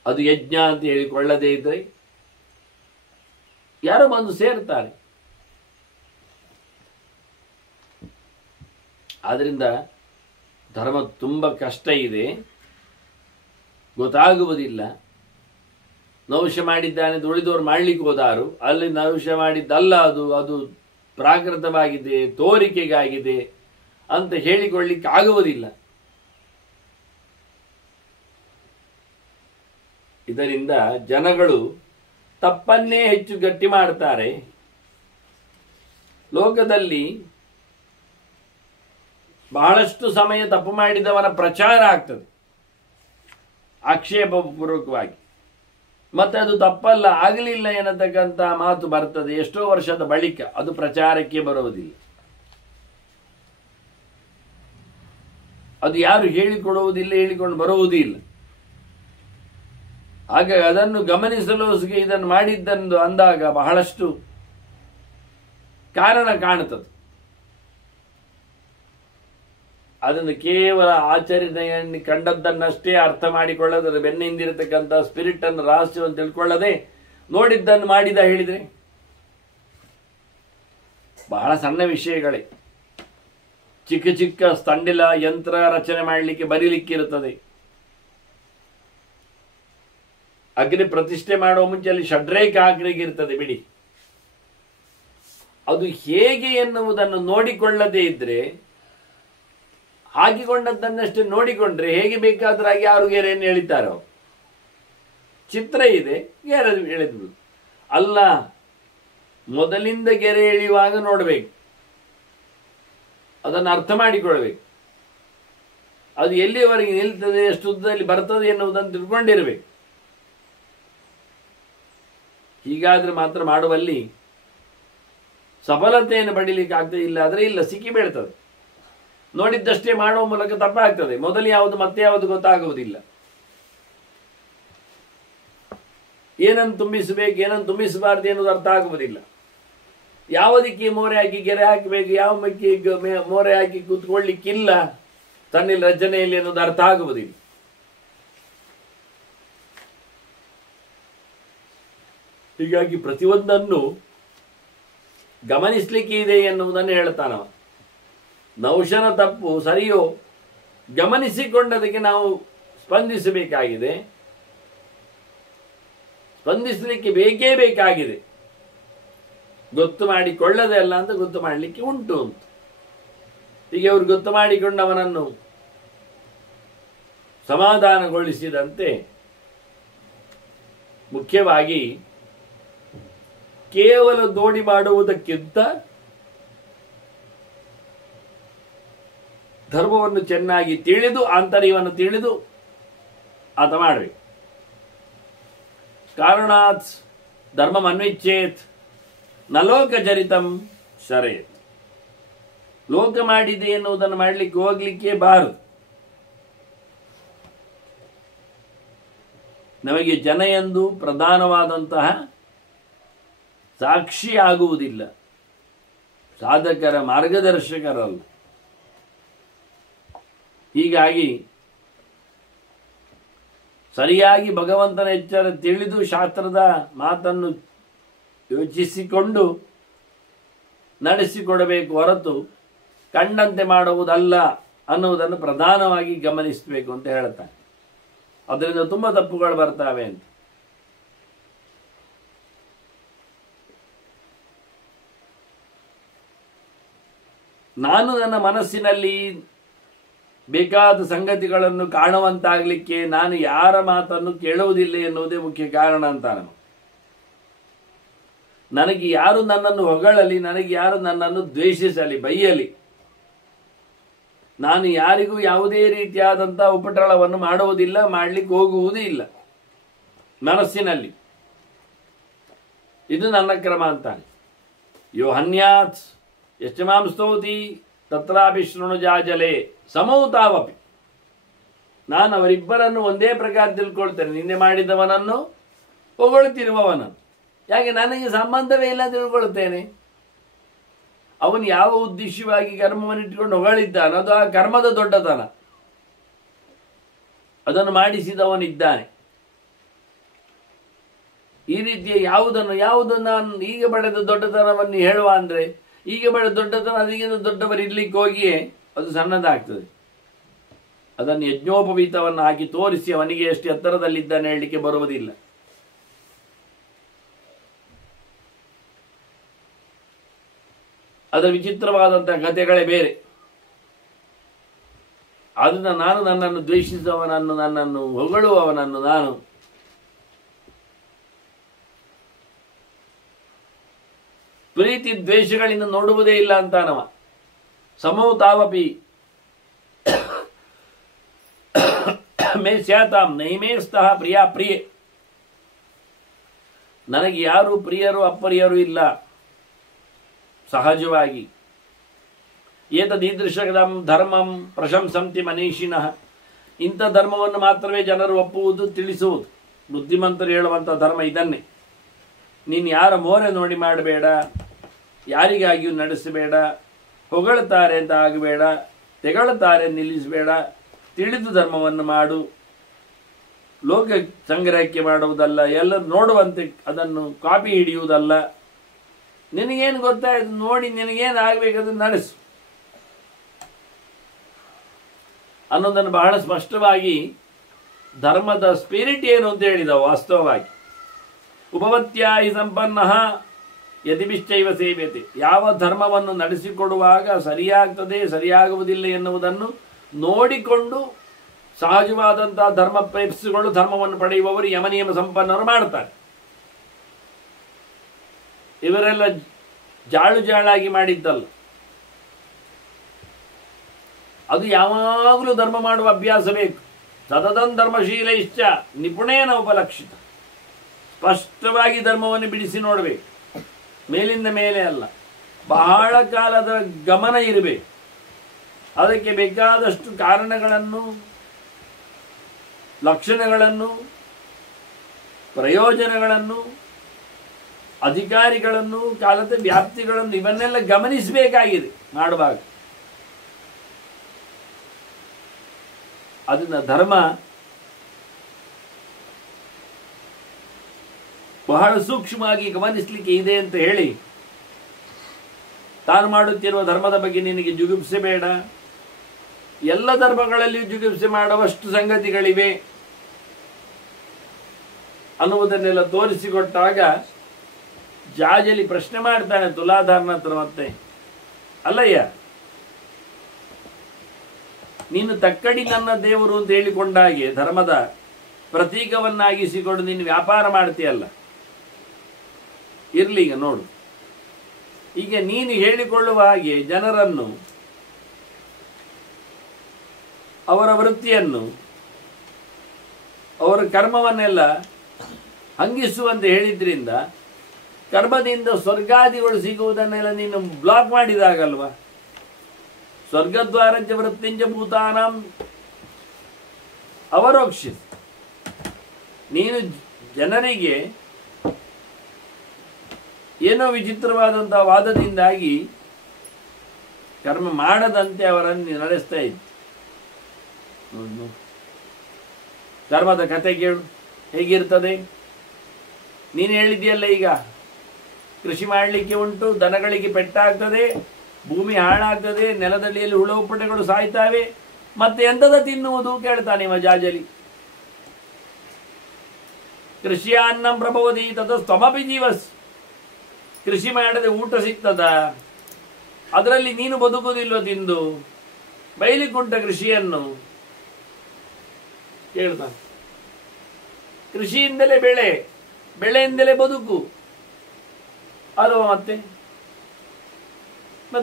ಅದು ಯಜ್ಞ ಅಂತ ಹೇಳಿಕೊಳ್ಳದೇ ಇದ್ರೆ ಯಾರೋ ಬಂದು ಸೇರ್ತಾರೆ. ಆದ್ರಿಂದ ಧರ್ಮ ತುಂಬ ಕಷ್ಟ ಇದೆ, ಗೊತ್ತಾಗುವುದಿಲ್ಲ. ನಹುಷ ಮಾಡಿದ್ದಾನೆ ಅಂತ ಉಳಿದವರು ಮಾಡ್ಲಿಕ್ಕೆ ಹೋದಾರು, ಅಲ್ಲಿ ನಹುಷ ಮಾಡಿದ್ದಲ್ಲ, ಅದು ಪ್ರಾಕೃತವಾಗಿದೆ, ತೋರಿಕೆಗಾಗಿದೆ ಅಂತ ಹೇಳಿಕೊಳ್ಳಿಕ್ಕೆ ಆಗುವುದಿಲ್ಲ. ಇದರಿಂದ ಜನಗಳು ತಪ್ಪನ್ನೇ ಹೆಚ್ಚು ಗಟ್ಟಿ ಮಾಡ್ತಾರೆ. ಲೋಕದಲ್ಲಿ ಬಹಳಷ್ಟು ಸಮಯ ತಪ್ಪು ಮಾಡಿದವನ ಪ್ರಚಾರ ಆಗ್ತದೆ ಆಕ್ಷೇಪಪೂರ್ವಕವಾಗಿ, ಮತ್ತೆ ಅದು ತಪ್ಪಲ್ಲ, ಆಗಲಿಲ್ಲ ಎನ್ನತಕ್ಕಂಥ ಮಾತು ಬರ್ತದೆ ಎಷ್ಟೋ ವರ್ಷದ ಬಳಿಕ, ಅದು ಪ್ರಚಾರಕ್ಕೆ ಬರುವುದಿಲ್ಲ. ಅದು ಯಾರು ಹೇಳಿಕೊಡುವುದಿಲ್ಲ, ಹೇಳಿಕೊಂಡು ಬರುವುದಿಲ್ಲ. ಹಾಗಾಗಿ ಅದನ್ನು ಗಮನಿಸಲು ಇದನ್ನು ಮಾಡಿದ್ದೆಂದು ಅಂದಾಗ ಬಹಳಷ್ಟು ಕಾರಣ ಕಾಣುತ್ತದೆ. ಅದನ್ನು ಕೇವಲ ಆಚರಣೆಯನ್ನು ಕಂಡದ್ದನ್ನಷ್ಟೇ ಅರ್ಥ ಮಾಡಿಕೊಳ್ಳದೆ ಬೆನ್ನಿಂದಿರತಕ್ಕಂಥ ಸ್ಪಿರಿಟ್ ಅನ್ನು ರಹಸ್ಯವನ್ನು ತಿಳ್ಕೊಳ್ಳದೆ ನೋಡಿದ್ದನ್ನು ಮಾಡಿದ ಹೇಳಿದ್ರೆ ಬಹಳ ಸಣ್ಣ ವಿಷಯಗಳೇ. ಚಿಕ್ಕ ಚಿಕ್ಕ ಸ್ಟಂಡಿಲ ಯಂತ್ರ ರಚನೆ ಮಾಡಲಿಕ್ಕೆ ಬರೀಲಿಕ್ಕಿರುತ್ತದೆ. ಅಗ್ನಿ ಪ್ರತಿಷ್ಠೆ ಮಾಡುವ ಮುಂಚೆ ಅಲ್ಲಿ ಷಡ್ರೇಖ ಇರ್ತದೆ ಬಿಡಿ. ಅದು ಹೇಗೆ ಎನ್ನುವುದನ್ನು ನೋಡಿಕೊಳ್ಳದೇ ಇದ್ರೆ, ಹಾಕಿಕೊಂಡದ್ದನ್ನಷ್ಟೇ ನೋಡಿಕೊಂಡ್ರೆ ಹೇಗೆ ಬೇಕಾದ್ರೂ ಹಾಗೆ ಯಾರು ಗೆರೆಯನ್ನು ಎಳಿತಾರೋ. ಚಿತ್ರ ಇದೆ, ಗೆರೆ ಎಳೆದು ಅಲ್ಲ, ಮೊದಲಿಂದ ಗೆರೆ ಎಳೆಯುವಾಗ ನೋಡಬೇಕು, ಅದನ್ನು ಅರ್ಥ ಮಾಡಿಕೊಳ್ಬೇಕು. ಅದು ಎಲ್ಲಿಯವರೆಗೆ ನಿಲ್ತದೆ, ಎಷ್ಟು ಉದ್ದದಲ್ಲಿ ಬರ್ತದೆ ಎನ್ನುವುದನ್ನು ತಿಳ್ಕೊಂಡಿರಬೇಕು. ಹೀಗಾದ್ರೆ ಮಾತ್ರ ಮಾಡುವಲ್ಲಿ ಸಫಲತೆಯನ್ನು ಪಡೀಲಿಕ್ಕೆ ಆಗ್ತದೆ. ಇಲ್ಲ ಆದರೆ ಇಲ್ಲ, ಸಿಕ್ಕಿ ಬೀಳ್ತದೆ. ನೋಡಿದ್ದಷ್ಟೇ ಮಾಡುವ ಮೂಲಕ ತಪ್ಪಾಗ್ತದೆ. ಮೊದಲು ಯಾವುದು ಮತ್ತೆ ಯಾವುದು ಗೊತ್ತಾಗುವುದಿಲ್ಲ. ಏನನ್ನು ತುಂಬಿಸಬೇಕು, ಏನನ್ನು ತುಂಬಿಸಬಾರ್ದು ಎನ್ನುವುದು ಅರ್ಥ ಆಗುವುದಿಲ್ಲ. ಯಾವುದಕ್ಕೆ ಮೋರೆ ಹಾಕಿ ಗೆರೆ ಹಾಕಬೇಕು, ಯಾವ ಮಕ್ಕಿ ಮೋರೆ ಹಾಕಿ ಕೂತ್ಕೊಳ್ಳಿಕ್ಕಿಲ್ಲ ತನ್ನಿಲ್ ರಚನೆಯಲ್ಲಿ ಎನ್ನುವುದು ಅರ್ಥ ಆಗುವುದಿಲ್ಲ. ಹೀಗಾಗಿ ಪ್ರತಿಯೊಂದನ್ನು ಗಮನಿಸಲಿಕ್ಕೆ ಇದೆ ಎನ್ನುವುದನ್ನು ಹೇಳ್ತಾನವ. ನೌಶನ ತಪ್ಪು ಸರಿಯೋ ಗಮನಿಸಿಕೊಂಡದಕ್ಕೆ ನಾವು ಸ್ಪಂದಿಸಬೇಕಾಗಿದೆ. ಸ್ಪಂದಿಸಲಿಕ್ಕೆ ಬೇಕೇ ಬೇಕಾಗಿದೆ. ಗೊತ್ತು ಮಾಡಿಕೊಳ್ಳದೆ ಅಲ್ಲ ಅಂತ ಗೊತ್ತು ಮಾಡಲಿಕ್ಕೆ ಉಂಟು ಅಂತ. ಹೀಗೆ ಅವರು ಗೊತ್ತು ಮಾಡಿಕೊಂಡವನನ್ನು ಸಮಾಧಾನಗೊಳಿಸಿದಂತೆ ಮುಖ್ಯವಾಗಿ ಕೇವಲ ದೋಣಿ ಮಾಡುವುದಕ್ಕಿಂತ ಧರ್ಮವನ್ನು ಚೆನ್ನಾಗಿ ತಿಳಿದು, ಆಂತರ್ಯವನ್ನು ತಿಳಿದು ಆತ ಮಾಡಬೇಕು. ಕಾರಣಾತ್ ಧರ್ಮಮನ್ವಿಚ್ಛೇತ್ ನ ಲೋಕಚರಿತಂ ಶರೇತ್. ಲೋಕ ಮಾಡಿದೆ ಎನ್ನುವುದನ್ನು ಮಾಡಲಿಕ್ಕೆ ಹೋಗ್ಲಿಕ್ಕೆ ಬಾರದು. ನಮಗೆ ಜನ ಎಂದು ಪ್ರಧಾನವಾದಂತಹ ಸಾಕ್ಷಿ ಆಗುವುದಿಲ್ಲ, ಸಾಧಕರ ಮಾರ್ಗದರ್ಶಕರಲ್ಲ. ಹೀಗಾಗಿ ಸರಿಯಾಗಿ ಭಗವಂತನ ಎಚ್ಚರ ತಿಳಿದು ಶಾಸ್ತ್ರದ ಮಾತನ್ನು ಯೋಚಿಸಿಕೊಂಡು ನಡೆಸಿಕೊಡಬೇಕು ಹೊರತು ಕಂಡಂತೆ ಮಾಡುವುದಲ್ಲ ಅನ್ನುವುದನ್ನು ಪ್ರಧಾನವಾಗಿ ಗಮನಿಸಬೇಕು ಅಂತ ಹೇಳ್ತಾನೆ. ಅದರಿಂದ ತುಂಬಾ ತಪ್ಪುಗಳು ಬರ್ತವೆ ಅಂತ. ನಾನು ನನ್ನ ಮನಸ್ಸಿನಲ್ಲಿ ಬೇಕಾದ ಸಂಗತಿಗಳನ್ನು ಕಾಣುವಂತಾಗಲಿಕ್ಕೆ ನಾನು ಯಾರ ಮಾತನ್ನು ಕೇಳುವುದಿಲ್ಲ ಎನ್ನುವುದೇ ಮುಖ್ಯ ಕಾರಣ ಅಂತಾನೆ. ನನಗೆ ಯಾರು ನನ್ನನ್ನು ಹೊಗಳಲಿ, ನನಗೆ ಯಾರು ನನ್ನನ್ನು ದ್ವೇಷಿಸಲಿ, ಬೈಯಲಿ, ನಾನು ಯಾರಿಗೂ ಯಾವುದೇ ರೀತಿಯಾದಂತಹ ಉಪಟಳವನ್ನು ಮಾಡುವುದಿಲ್ಲ, ಮಾಡಲಿಕ್ಕೆ ಹೋಗುವುದೂ ಇಲ್ಲ ಮನಸ್ಸಿನಲ್ಲಿ. ಇದು ನನ್ನ ಕ್ರಮ ಅಂತಾನೆ. ಯೋ ಹನ್ಯಾತ್ ಯಶ್ಚಮಾಂ ಸ್ತೌತಿ ತತ್ರಾಪಿ ಶೃಣುಜಾಜಲೆ ಸಮೌತಾವಪಿ. ನಾನು ಅವರಿಬ್ಬರನ್ನು ಒಂದೇ ಪ್ರಕಾರ ತಿಳ್ಕೊಳ್ತೇನೆ. ನಿನ್ನೆ ಮಾಡಿದವನನ್ನು ಹೊಗಳುತ್ತಿರುವವನನ್ನು. ಯಾಕೆ ನನಗೆ ಸಂಬಂಧವೇ ಇಲ್ಲ ತಿಳ್ಕೊಳ್ತೇನೆ. ಅವನು ಯಾವ ಉದ್ದೇಶವಾಗಿ ಕರ್ಮವನ್ನು ಇಟ್ಟುಕೊಂಡು ಹೊಗಳಿದ್ದಾನೆ, ಅದು ಆ ಕರ್ಮದ ದೊಡ್ಡತನ. ಅದನ್ನು ಮಾಡಿಸಿದವನಿದ್ದಾನೆ. ಈ ರೀತಿಯ ಯಾವುದನ್ನು ನಾನು ಈಗ ಪಡೆದ ದೊಡ್ಡತನವನ್ನು ಹೇಳುವ ಅಂದ್ರೆ, ಈಗ ಪಡೆದ ದೊಡ್ಡತನ ಅದಕ್ಕಿಂತ ದೊಡ್ಡವರು ಇರ್ಲಿಕ್ಕೆ ಹೋಗಿಯೇ ಅದು ಸಣ್ಣದಾಗ್ತದೆ. ಅದನ್ನು ಯಜ್ಞೋಪವೀತವನ್ನು ಹಾಕಿ ತೋರಿಸಿ ಅವನಿಗೆ ಎಷ್ಟು ಎತ್ತರದಲ್ಲಿದ್ದಾನೆ ಹೇಳಲಿಕ್ಕೆ ಬರುವುದಿಲ್ಲ. ಅದರ ವಿಚಿತ್ರವಾದಂತಹ ಕಥೆಗಳೇ ಬೇರೆ. ಅದನ್ನ ನಾನು ನನ್ನನ್ನು ದ್ವೇಷಿಸುವವನನ್ನು, ನನ್ನನ್ನು ಹೊಗಳುವವನನ್ನು ನಾನು ಪ್ರೀತಿ ದ್ವೇಷಗಳಿಂದ ನೋಡುವುದೇ ಇಲ್ಲ ಅಂತಾನವ. ಸಮೌ ತಾವಪಿ ಮೇ ಸ್ಯಾತಾಂ ನೈಮೇ ಸ್ತಃ ಪ್ರಿಯಾ ಪ್ರಿಯೆ. ನನಗೆ ಯಾರು ಪ್ರಿಯರು ಅಪ್ರಿಯರು ಇಲ್ಲ. ಸಹಜವಾಗಿ ಏತದೀದೃಶಂ ಧರ್ಮಂ ಪ್ರಶಂಸಂತಿ ಮನೀಷಿನಃ. ಇಂಥ ಧರ್ಮವನ್ನು ಮಾತ್ರವೇ ಜನರು ಒಪ್ಪುವುದು, ತಿಳಿಸುವುದು. ಬುದ್ಧಿಮಂತರು ಹೇಳುವಂಥ ಧರ್ಮ ಇದನ್ನೇ. ನೀನು ಯಾರ ಮೋರೆ ನೋಡಿ ಮಾಡಬೇಡ, ಯಾರಿಗಾಗಿಯೂ ನಡೆಸಬೇಡ, ಹೊಗಳ್ತಾರೆ ಅಂತ ಆಗಬೇಡ, ತೆಗಳುತ್ತಾರೆ, ನಿಲ್ಲಿಸಬೇಡ. ತಿಳಿದು ಧರ್ಮವನ್ನು ಮಾಡು. ಲೋಕ ಸಂಗ್ರಹಕ್ಕೆ ಮಾಡುವುದಲ್ಲ, ಎಲ್ಲ ನೋಡುವಂತೆ ಅದನ್ನು ಕಾಪಿ ಹಿಡಿಯುವುದಲ್ಲ. ನಿನಗೇನು ಗೊತ್ತಾಯ್ತು ನೋಡಿ, ನಿನಗೇನು ಆಗ್ಬೇಕದನ್ನು ನಡೆಸು ಅನ್ನೋದನ್ನು ಬಹಳ ಸ್ಪಷ್ಟವಾಗಿ ಧರ್ಮದ ಸ್ಪಿರಿಟ್ ಏನು ಅಂತ ಹೇಳಿದ. ವಾಸ್ತವವಾಗಿ ಉಪಪತ್ಯಾಯಿ ಸಂಪನ್ನ ಯತಿಭಿಶ್ಚೈವ ಸೇವ್ಯತೆ, ಯಾವ ಧರ್ಮವನ್ನು ನಡೆಸಿಕೊಡುವಾಗ ಸರಿಯಾಗ್ತದೆ ಸರಿಯಾಗುವುದಿಲ್ಲ ಎನ್ನುವುದನ್ನು ನೋಡಿಕೊಂಡು ಸಹಜವಾದಂತಹ ಧರ್ಮ ಪ್ರೇಪ್ಸ್ಗಳು ಧರ್ಮವನ್ನು ಪಡೆಯುವವರು ಯಮನಿಯಮ ಸಂಪನ್ನರು ಮಾಡ್ತಾರೆ. ಇವರೆಲ್ಲ ಜಾಳು ಜಾಳಾಗಿ ಮಾಡಿದ್ದಲ್ಲ. ಅದು ಯಾವಾಗಲೂ ಧರ್ಮ ಮಾಡುವ ಅಭ್ಯಾಸ ಬೇಕು. ಸತತಂ ಧರ್ಮಶೀಲ ಇಷ್ಟ ನಿಪುಣೇನ ಉಪಲಕ್ಷಿತ. ಸ್ಪಷ್ಟವಾಗಿ ಧರ್ಮವನ್ನು ಬಿಡಿಸಿ ನೋಡಬೇಕು, ಮೇಲಿಂದ ಮೇಲೆ ಅಲ್ಲ. ಬಹಳ ಕಾಲದ ಗಮನ ಇರಬೇಕು. ಅದಕ್ಕೆ ಬೇಕಾದಷ್ಟು ಕಾರಣಗಳನ್ನು, ಲಕ್ಷಣಗಳನ್ನು, ಪ್ರಯೋಜನಗಳನ್ನು, ಅಧಿಕಾರಿಗಳನ್ನು, ಕಾಲದ ವ್ಯಾಪ್ತಿಗಳನ್ನು ಇವನ್ನೆಲ್ಲ ಗಮನಿಸಬೇಕಾಗಿದೆ ಮಾಡುವಾಗ. ಅದನ್ನ ಧರ್ಮ ಬಹಳ ಸೂಕ್ಷ್ಮವಾಗಿ ಗಮನಿಸಲಿಕ್ಕೆ ಇದೆ ಅಂತ ಹೇಳಿ ತಾನು ಮಾಡುತ್ತಿರುವ ಧರ್ಮದ ಬಗ್ಗೆ ನಿನಗೆ ಜುಗುಪ್ಸೆ ಬೇಡ. ಎಲ್ಲ ಧರ್ಮಗಳಲ್ಲಿಯೂ ಜುಗುಪ್ಸೆ ಮಾಡುವಷ್ಟು ಸಂಗತಿಗಳಿವೆ ಅನ್ನುವುದನ್ನೆಲ್ಲ ತೋರಿಸಿಕೊಟ್ಟಾಗ ಜಾಜಲಿ ಪ್ರಶ್ನೆ ಮಾಡ್ತಾನೆ ತುಲಾಧಾರನ ಹತ್ರ. ಮತ್ತೆ ಅಲ್ಲಯ್ಯ, ನೀನು ತಕ್ಕಡಿ ನನ್ನ ದೇವರು ಅಂತ ಹೇಳಿಕೊಂಡಾಗೆ ಧರ್ಮದ ಪ್ರತೀಕವನ್ನಾಗಿಸಿಕೊಂಡು ನೀನು ವ್ಯಾಪಾರ ಮಾಡ್ತೀಯಲ್ಲ, ಇರ್ಲಿ ಈಗ ನೋಡು. ಈಗ ನೀನು ಹೇಳಿಕೊಳ್ಳುವ ಹಾಗೆ ಜನರನ್ನು, ಅವರ ವೃತ್ತಿಯನ್ನು, ಅವರ ಕರ್ಮವನ್ನೆಲ್ಲ ಹಂಗಿಸುವಂತೆ ಹೇಳಿದ್ರಿಂದ ಕರ್ಮದಿಂದ ಸ್ವರ್ಗಾದಿಗಳು ಸಿಗುವುದನ್ನೆಲ್ಲ ನೀನು ಬ್ಲಾಕ್ ಮಾಡಿದಾಗಲ್ವಾ. ಸ್ವರ್ಗದ್ವಾರಂಚ ವೃತ್ತಿಂಚ ಭೂತಾನಾಂ ಅವರೋಕ್ಷಿಸ್. ನೀನು ಜನರಿಗೆ ಏನೋ ವಿಚಿತ್ರವಾದಂತಹ ವಾದದಿಂದಾಗಿ ಕರ್ಮ ಮಾಡದಂತೆ ಅವರನ್ನು ನಡೆಸ್ತಾ ಇದ್ದ. ಕರ್ಮದ ಕತೆ ಕೇಳು ಹೇಗಿರ್ತದೆ. ನೀನು ಹೇಳಿದ್ಯಲ್ಲ, ಈಗ ಕೃಷಿ ಮಾಡಲಿಕ್ಕೆ ಉಂಟು, ದನಗಳಿಗೆ ಪೆಟ್ಟಾಗ್ತದೆ, ಭೂಮಿ ಹಾಳಾಗ್ತದೆ, ನೆಲದಡಿಯಲ್ಲಿ ಹುಳ ಹುಪ್ಪಟೆಗಳು ಸಾಯ್ತಾವೆ, ಮತ್ತೆ ಎಂತದ ತಿನ್ನುವುದು ಕೇಳ್ತಾನೆ ಜಾಜಲಿ. ಕೃಷಿಯಾನ್ನಂ ಪ್ರಭವತಿ ತತಸ್ತಮಪಿ ಜೀವಸ್. ಕೃಷಿ ಮಾಡದೆ ಊಟ ಸಿಗ್ತದ? ಅದರಲ್ಲಿ ನೀನು ಬದುಕುವುದಿಲ್ವ ತಿಂದು? ಬೈಲಿಕ್ಕುಂಟ ಕೃಷಿಯನ್ನು ಕೇಳ್ತಾನೆ. ಕೃಷಿಯಿಂದಲೇ ಬೆಳೆ, ಬೆಳೆಯಿಂದಲೇ ಬದುಕು ಅಲ್ವ? ಮತ್ತೆ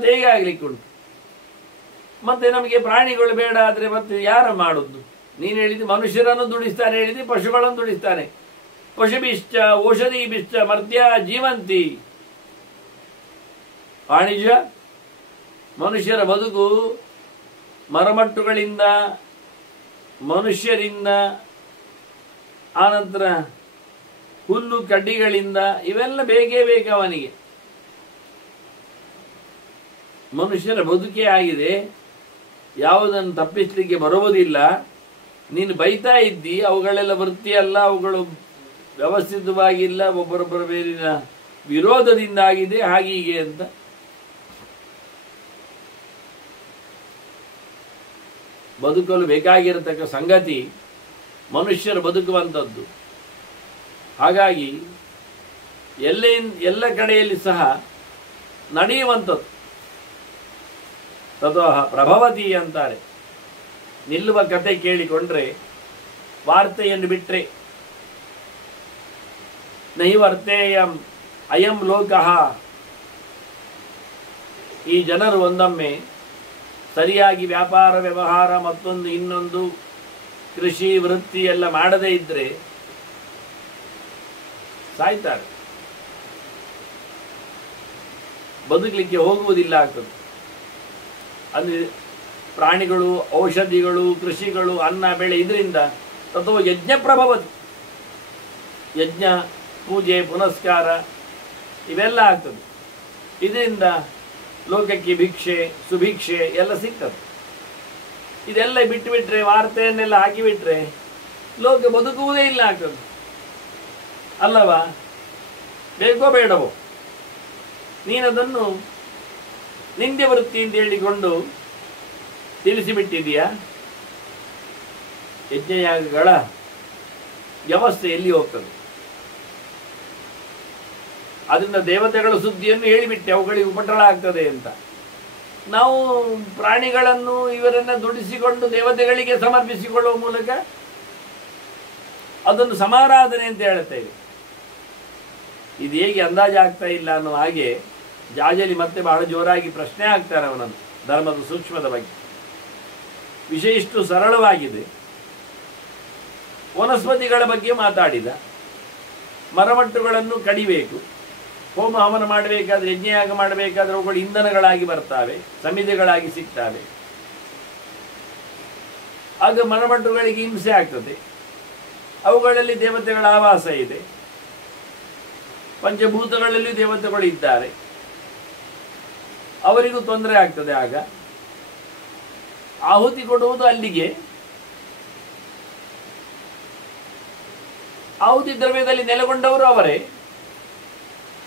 ಹೇಗೆ ಆಗ್ಲಿಕ್ಕುಂಟು? ಮತ್ತೆ ನಮಗೆ ಪ್ರಾಣಿಗಳು ಬೇಡ ಆದ್ರೆ ಮತ್ತೆ ಯಾರು ಮಾಡುದು? ನೀನು ಹೇಳಿದ್ದು ಮನುಷ್ಯರನ್ನು ದುಡಿಸ್ತಾನೆ, ಹೇಳಿದ್ದು ಪಶುಗಳನ್ನು ದುಡಿಸ್ತಾನೆ. ಪಶುಭಿಶ್ಚ ಔಷಧಿಭಿಶ್ಚ ಮರ್ತ್ಯ ಜೀವಂತಿ. ವಾಣಿಜ್ಯ ಮನುಷ್ಯರ ಬದುಕು ಮರಮಟ್ಟುಗಳಿಂದ, ಮನುಷ್ಯರಿಂದ, ಆನಂತರ ಹುಲ್ಲು ಕಡ್ಡಿಗಳಿಂದ, ಇವೆಲ್ಲ ಬೇಕೇ ಬೇಕು ಅವನಿಗೆ. ಮನುಷ್ಯರ ಬದುಕೇ ಆಗಿದೆ, ಯಾವುದನ್ನು ತಪ್ಪಿಸಲಿಕ್ಕೆ ಬರುವುದಿಲ್ಲ. ನೀನು ಬೈತಾ ಇದ್ದಿ, ಅವುಗಳೆಲ್ಲ ವೃತ್ತಿಯಲ್ಲ, ಅವುಗಳು ವ್ಯವಸ್ಥಿತವಾಗಿಲ್ಲ, ಒಬ್ಬರೊಬ್ಬರ ಮೇಲಿನ ವಿರೋಧದಿಂದಾಗಿದೆ, ಹಾಗೀಗೆ ಅಂತ. ಬದುಕಲು ಬೇಕಾಗಿರತಕ್ಕ ಸಂಗತಿ ಮನುಷ್ಯರು ಬದುಕುವಂಥದ್ದು. ಹಾಗಾಗಿ ಎಲ್ಲ ಕಡೆಯಲ್ಲಿ ಸಹ ನಡೆಯುವಂಥದ್ದು. ತದೋಹ ಪ್ರಭವತಿ ಅಂತಾರೆ. ನಿಲ್ಲುವ ಕತೆ ಕೇಳಿಕೊಂಡ್ರೆ, ವಾರ್ತೆಯನ್ನು ಬಿಟ್ರೆ ನಹಿ ವರ್ತೇಯಂ ಅಯಂ ಲೋಕಃ. ಈ ಜನರು ಒಂದೊಮ್ಮೆ ಸರಿಯಾಗಿ ವ್ಯಾಪಾರ ವ್ಯವಹಾರ ಮತ್ತೊಂದು ಇನ್ನೊಂದು ಕೃಷಿ ವೃತ್ತಿ ಎಲ್ಲ ಮಾಡದೇ ಇದ್ರೆ ಸಾಯ್ತಾರೆ, ಬದುಕಲಿಕ್ಕೆ ಹೋಗುವುದಿಲ್ಲ ಆಗ್ತದೆ. ಅಂದ್ರೆ ಪ್ರಾಣಿಗಳು, ಔಷಧಿಗಳು, ಕೃಷಿಗಳು, ಅನ್ನ ಬೆಳೆ, ಇದರಿಂದ ತಥೋ ಯಜ್ಞ ಪ್ರಭವತಿ. ಯಜ್ಞ, ಪೂಜೆ, ಪುನಸ್ಕಾರ ಇವೆಲ್ಲ ಆಗ್ತದೆ. ಇದರಿಂದ ಲೋಕಕ್ಕೆ ಭಿಕ್ಷೆ, ಸುಭಿಕ್ಷೆ ಎಲ್ಲ ಸಿಗ್ತದೆ. ಇದೆಲ್ಲ ಬಿಟ್ಟು ಬಿಟ್ರೆ, ವಾರ್ತೆಯನ್ನೆಲ್ಲ ಹಾಕಿಬಿಟ್ರೆ ಲೋಕ ಬದುಕುವುದೇ ಇಲ್ಲ ಆಗ್ತದೆ ಅಲ್ಲವಾ? ಬೇಕೋ ಬೇಡವೋ? ನೀನದನ್ನು ನಿಂದೆ ವೃತ್ತಿ ಅಂತ ಹೇಳಿಕೊಂಡು ತಿಳಿಸಿಬಿಟ್ಟಿದೀಯಾ? ಯಜ್ಞಯಾಗಗಳ ವ್ಯವಸ್ಥೆ ಎಲ್ಲಿ ಹೋಗ್ತದೆ? ಅದರಿಂದ ದೇವತೆಗಳ ಸುದ್ದಿಯನ್ನು ಹೇಳಿಬಿಟ್ಟೆ, ಅವುಗಳಿಗೆ ಉಪಟಳ ಆಗ್ತದೆ ಅಂತ. ನಾವು ಪ್ರಾಣಿಗಳನ್ನು ಇವರನ್ನ ದುಡಿಸಿಕೊಂಡು ದೇವತೆಗಳಿಗೆ ಸಮರ್ಪಿಸಿಕೊಳ್ಳುವ ಮೂಲಕ ಅದನ್ನು ಸಮಾರಾಧನೆ ಅಂತ ಹೇಳುತ್ತೇವೆ. ಇದು ಹೇಗೆ ಅಂದಾಜಾಗ್ತಾ ಇಲ್ಲ ಅನ್ನೋ ಹಾಗೆ ಜಾಜಲಿ ಮತ್ತೆ ಬಹಳ ಜೋರಾಗಿ ಪ್ರಶ್ನೆ ಆಗ್ತಾರೆ ಅವನನ್ನು ಧರ್ಮದ ಸೂಕ್ಷ್ಮದ ಬಗ್ಗೆ. ವಿಷಯ ಇಷ್ಟು ಸರಳವಾಗಿದೆ. ವನಸ್ಪತಿಗಳ ಬಗ್ಗೆ ಮಾತಾಡಿದ. ಮರಮಟ್ಟುಗಳನ್ನು ಕಡಿಬೇಕು, ಹೋಮ ಹವನ ಮಾಡಬೇಕಾದ್ರೆ, ಯಜ್ಞಯಾಗ ಮಾಡಬೇಕಾದ್ರೆ ಅವುಗಳು ಇಂಧನಗಳಾಗಿ ಬರ್ತಾವೆ, ಸಮಿತಿಗಳಾಗಿ ಸಿಗ್ತವೆ. ಆಗ ಮರಮಟ್ಟುಗಳಿಗೆ ಹಿಂಸೆ ಆಗ್ತದೆ. ಅವುಗಳಲ್ಲಿ ದೇವತೆಗಳ ಆವಾಸ ಇದೆ. ಪಂಚಭೂತಗಳಲ್ಲಿ ದೇವತೆಗಳು ಇದ್ದಾರೆ, ಅವರಿಗೂ ತೊಂದರೆ ಆಗ್ತದೆ. ಆಗ ಆಹುತಿ ಕೊಡುವುದು ಅಲ್ಲಿಗೆ. ಆಹುತಿ ದ್ರವ್ಯದಲ್ಲಿ ನೆಲೆಗೊಂಡವರು ಅವರೇ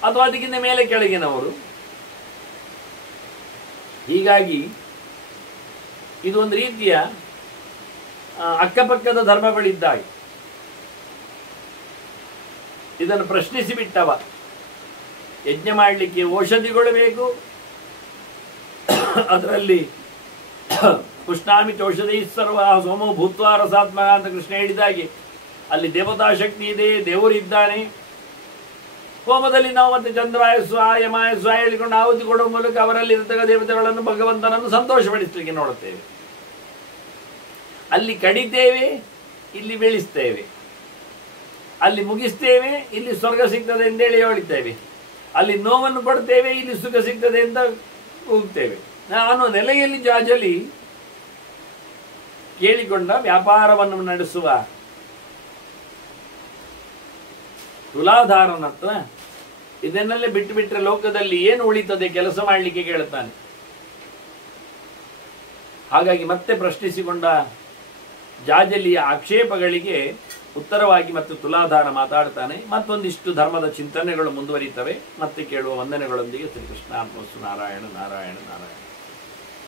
ಅಥವಾ ಅದಕ್ಕಿಂತ ಮೇಲೆ ಕೆಳಗಿನವರು. ಹೀಗಾಗಿ ಇದೊಂದು ರೀತಿಯ ಅಕ್ಕಪಕ್ಕದ ಧರ್ಮಗಳಿದ್ದಾವೆ. ಇದನ್ನು ಪ್ರಶ್ನಿಸಿ ಬಿಟ್ಟವ. ಯಜ್ಞ ಮಾಡಲಿಕ್ಕೆ ಔಷಧಿಗಳು ಬೇಕು, ಅದರಲ್ಲಿ ಪುಷ್ಣಾಮಿ ಔಷಧಿ ಸರ್ವ ಸೋಮೋ ಭೂತ್ವ ರಸಾತ್ಮ ಅಂತ ಕೃಷ್ಣ ಹೇಳಿದಾಗೆ ಅಲ್ಲಿ ದೇವತಾ ಶಕ್ತಿ ಇದೆ, ದೇವರಿದ್ದಾನೆ. ಹೋಮದಲ್ಲಿ ನಾವು ಮತ್ತೆ ಚಂದ್ರಾಯ ಸ್ವಾಯ ಮಾಯ ಸ್ವಾಯ ಹೇಳಿಕೊಂಡು ಆಹುತಿ ಕೊಡುವ ಮೂಲಕ ಅವರಲ್ಲಿ ಇರತಕ್ಕ ದೇವತೆಗಳನ್ನು ಭಗವಂತನನ್ನು ಸಂತೋಷಪಡಿಸಲಿಕ್ಕೆ ನೋಡುತ್ತೇವೆ. ಅಲ್ಲಿ ಕಡಿತೇವೆ, ಇಲ್ಲಿ ಬೆಳೆಸ್ತೇವೆ. ಅಲ್ಲಿ ಮುಗಿಸ್ತೇವೆ, ಇಲ್ಲಿ ಸ್ವರ್ಗ ಸಿಗ್ತದೆ ಎಂದೇಳಿ ಹೇಳ್ತೇವೆ. ಅಲ್ಲಿ ನೋವನ್ನು ಕೊಡ್ತೇವೆ, ಇಲ್ಲಿ ಸುಖ ಸಿಗ್ತದೆ ಅಂತ ಹೋಗ್ತೇವೆ. ನಾನು ನೆಲೆಯಲ್ಲಿ ಜಾಜಲಿ ಕೇಳಿಕೊಂಡ ವ್ಯಾಪಾರವನ್ನು ನಡೆಸುವ ತುಲಾಧಾರನ ಹತ್ರ ಇದನ್ನೆಲ್ಲೇ ಬಿಟ್ಟು ಬಿಟ್ಟರೆ ಲೋಕದಲ್ಲಿ ಏನು ಉಳಿತದೆ ಕೆಲಸ ಮಾಡಲಿಕ್ಕೆ ಕೇಳುತ್ತಾನೆ. ಹಾಗಾಗಿ ಮತ್ತೆ ಪ್ರಶ್ನಿಸಿಕೊಂಡ ಜಾಜಲಿಯ ಆಕ್ಷೇಪಗಳಿಗೆ ಉತ್ತರವಾಗಿ ಮತ್ತು ತುಲಾಧಾರ ಮಾತಾಡ್ತಾನೆ. ಮತ್ತೊಂದಿಷ್ಟು ಧರ್ಮದ ಚಿಂತನೆಗಳು ಮುಂದುವರಿತವೆ. ಮತ್ತೆ ಕೇಳುವ ವಂದನೆಗಳೊಂದಿಗೆ ಶ್ರೀಕೃಷ್ಣ ನಾರಾಯಣ ನಾರಾಯಣ ನಾರಾಯಣ.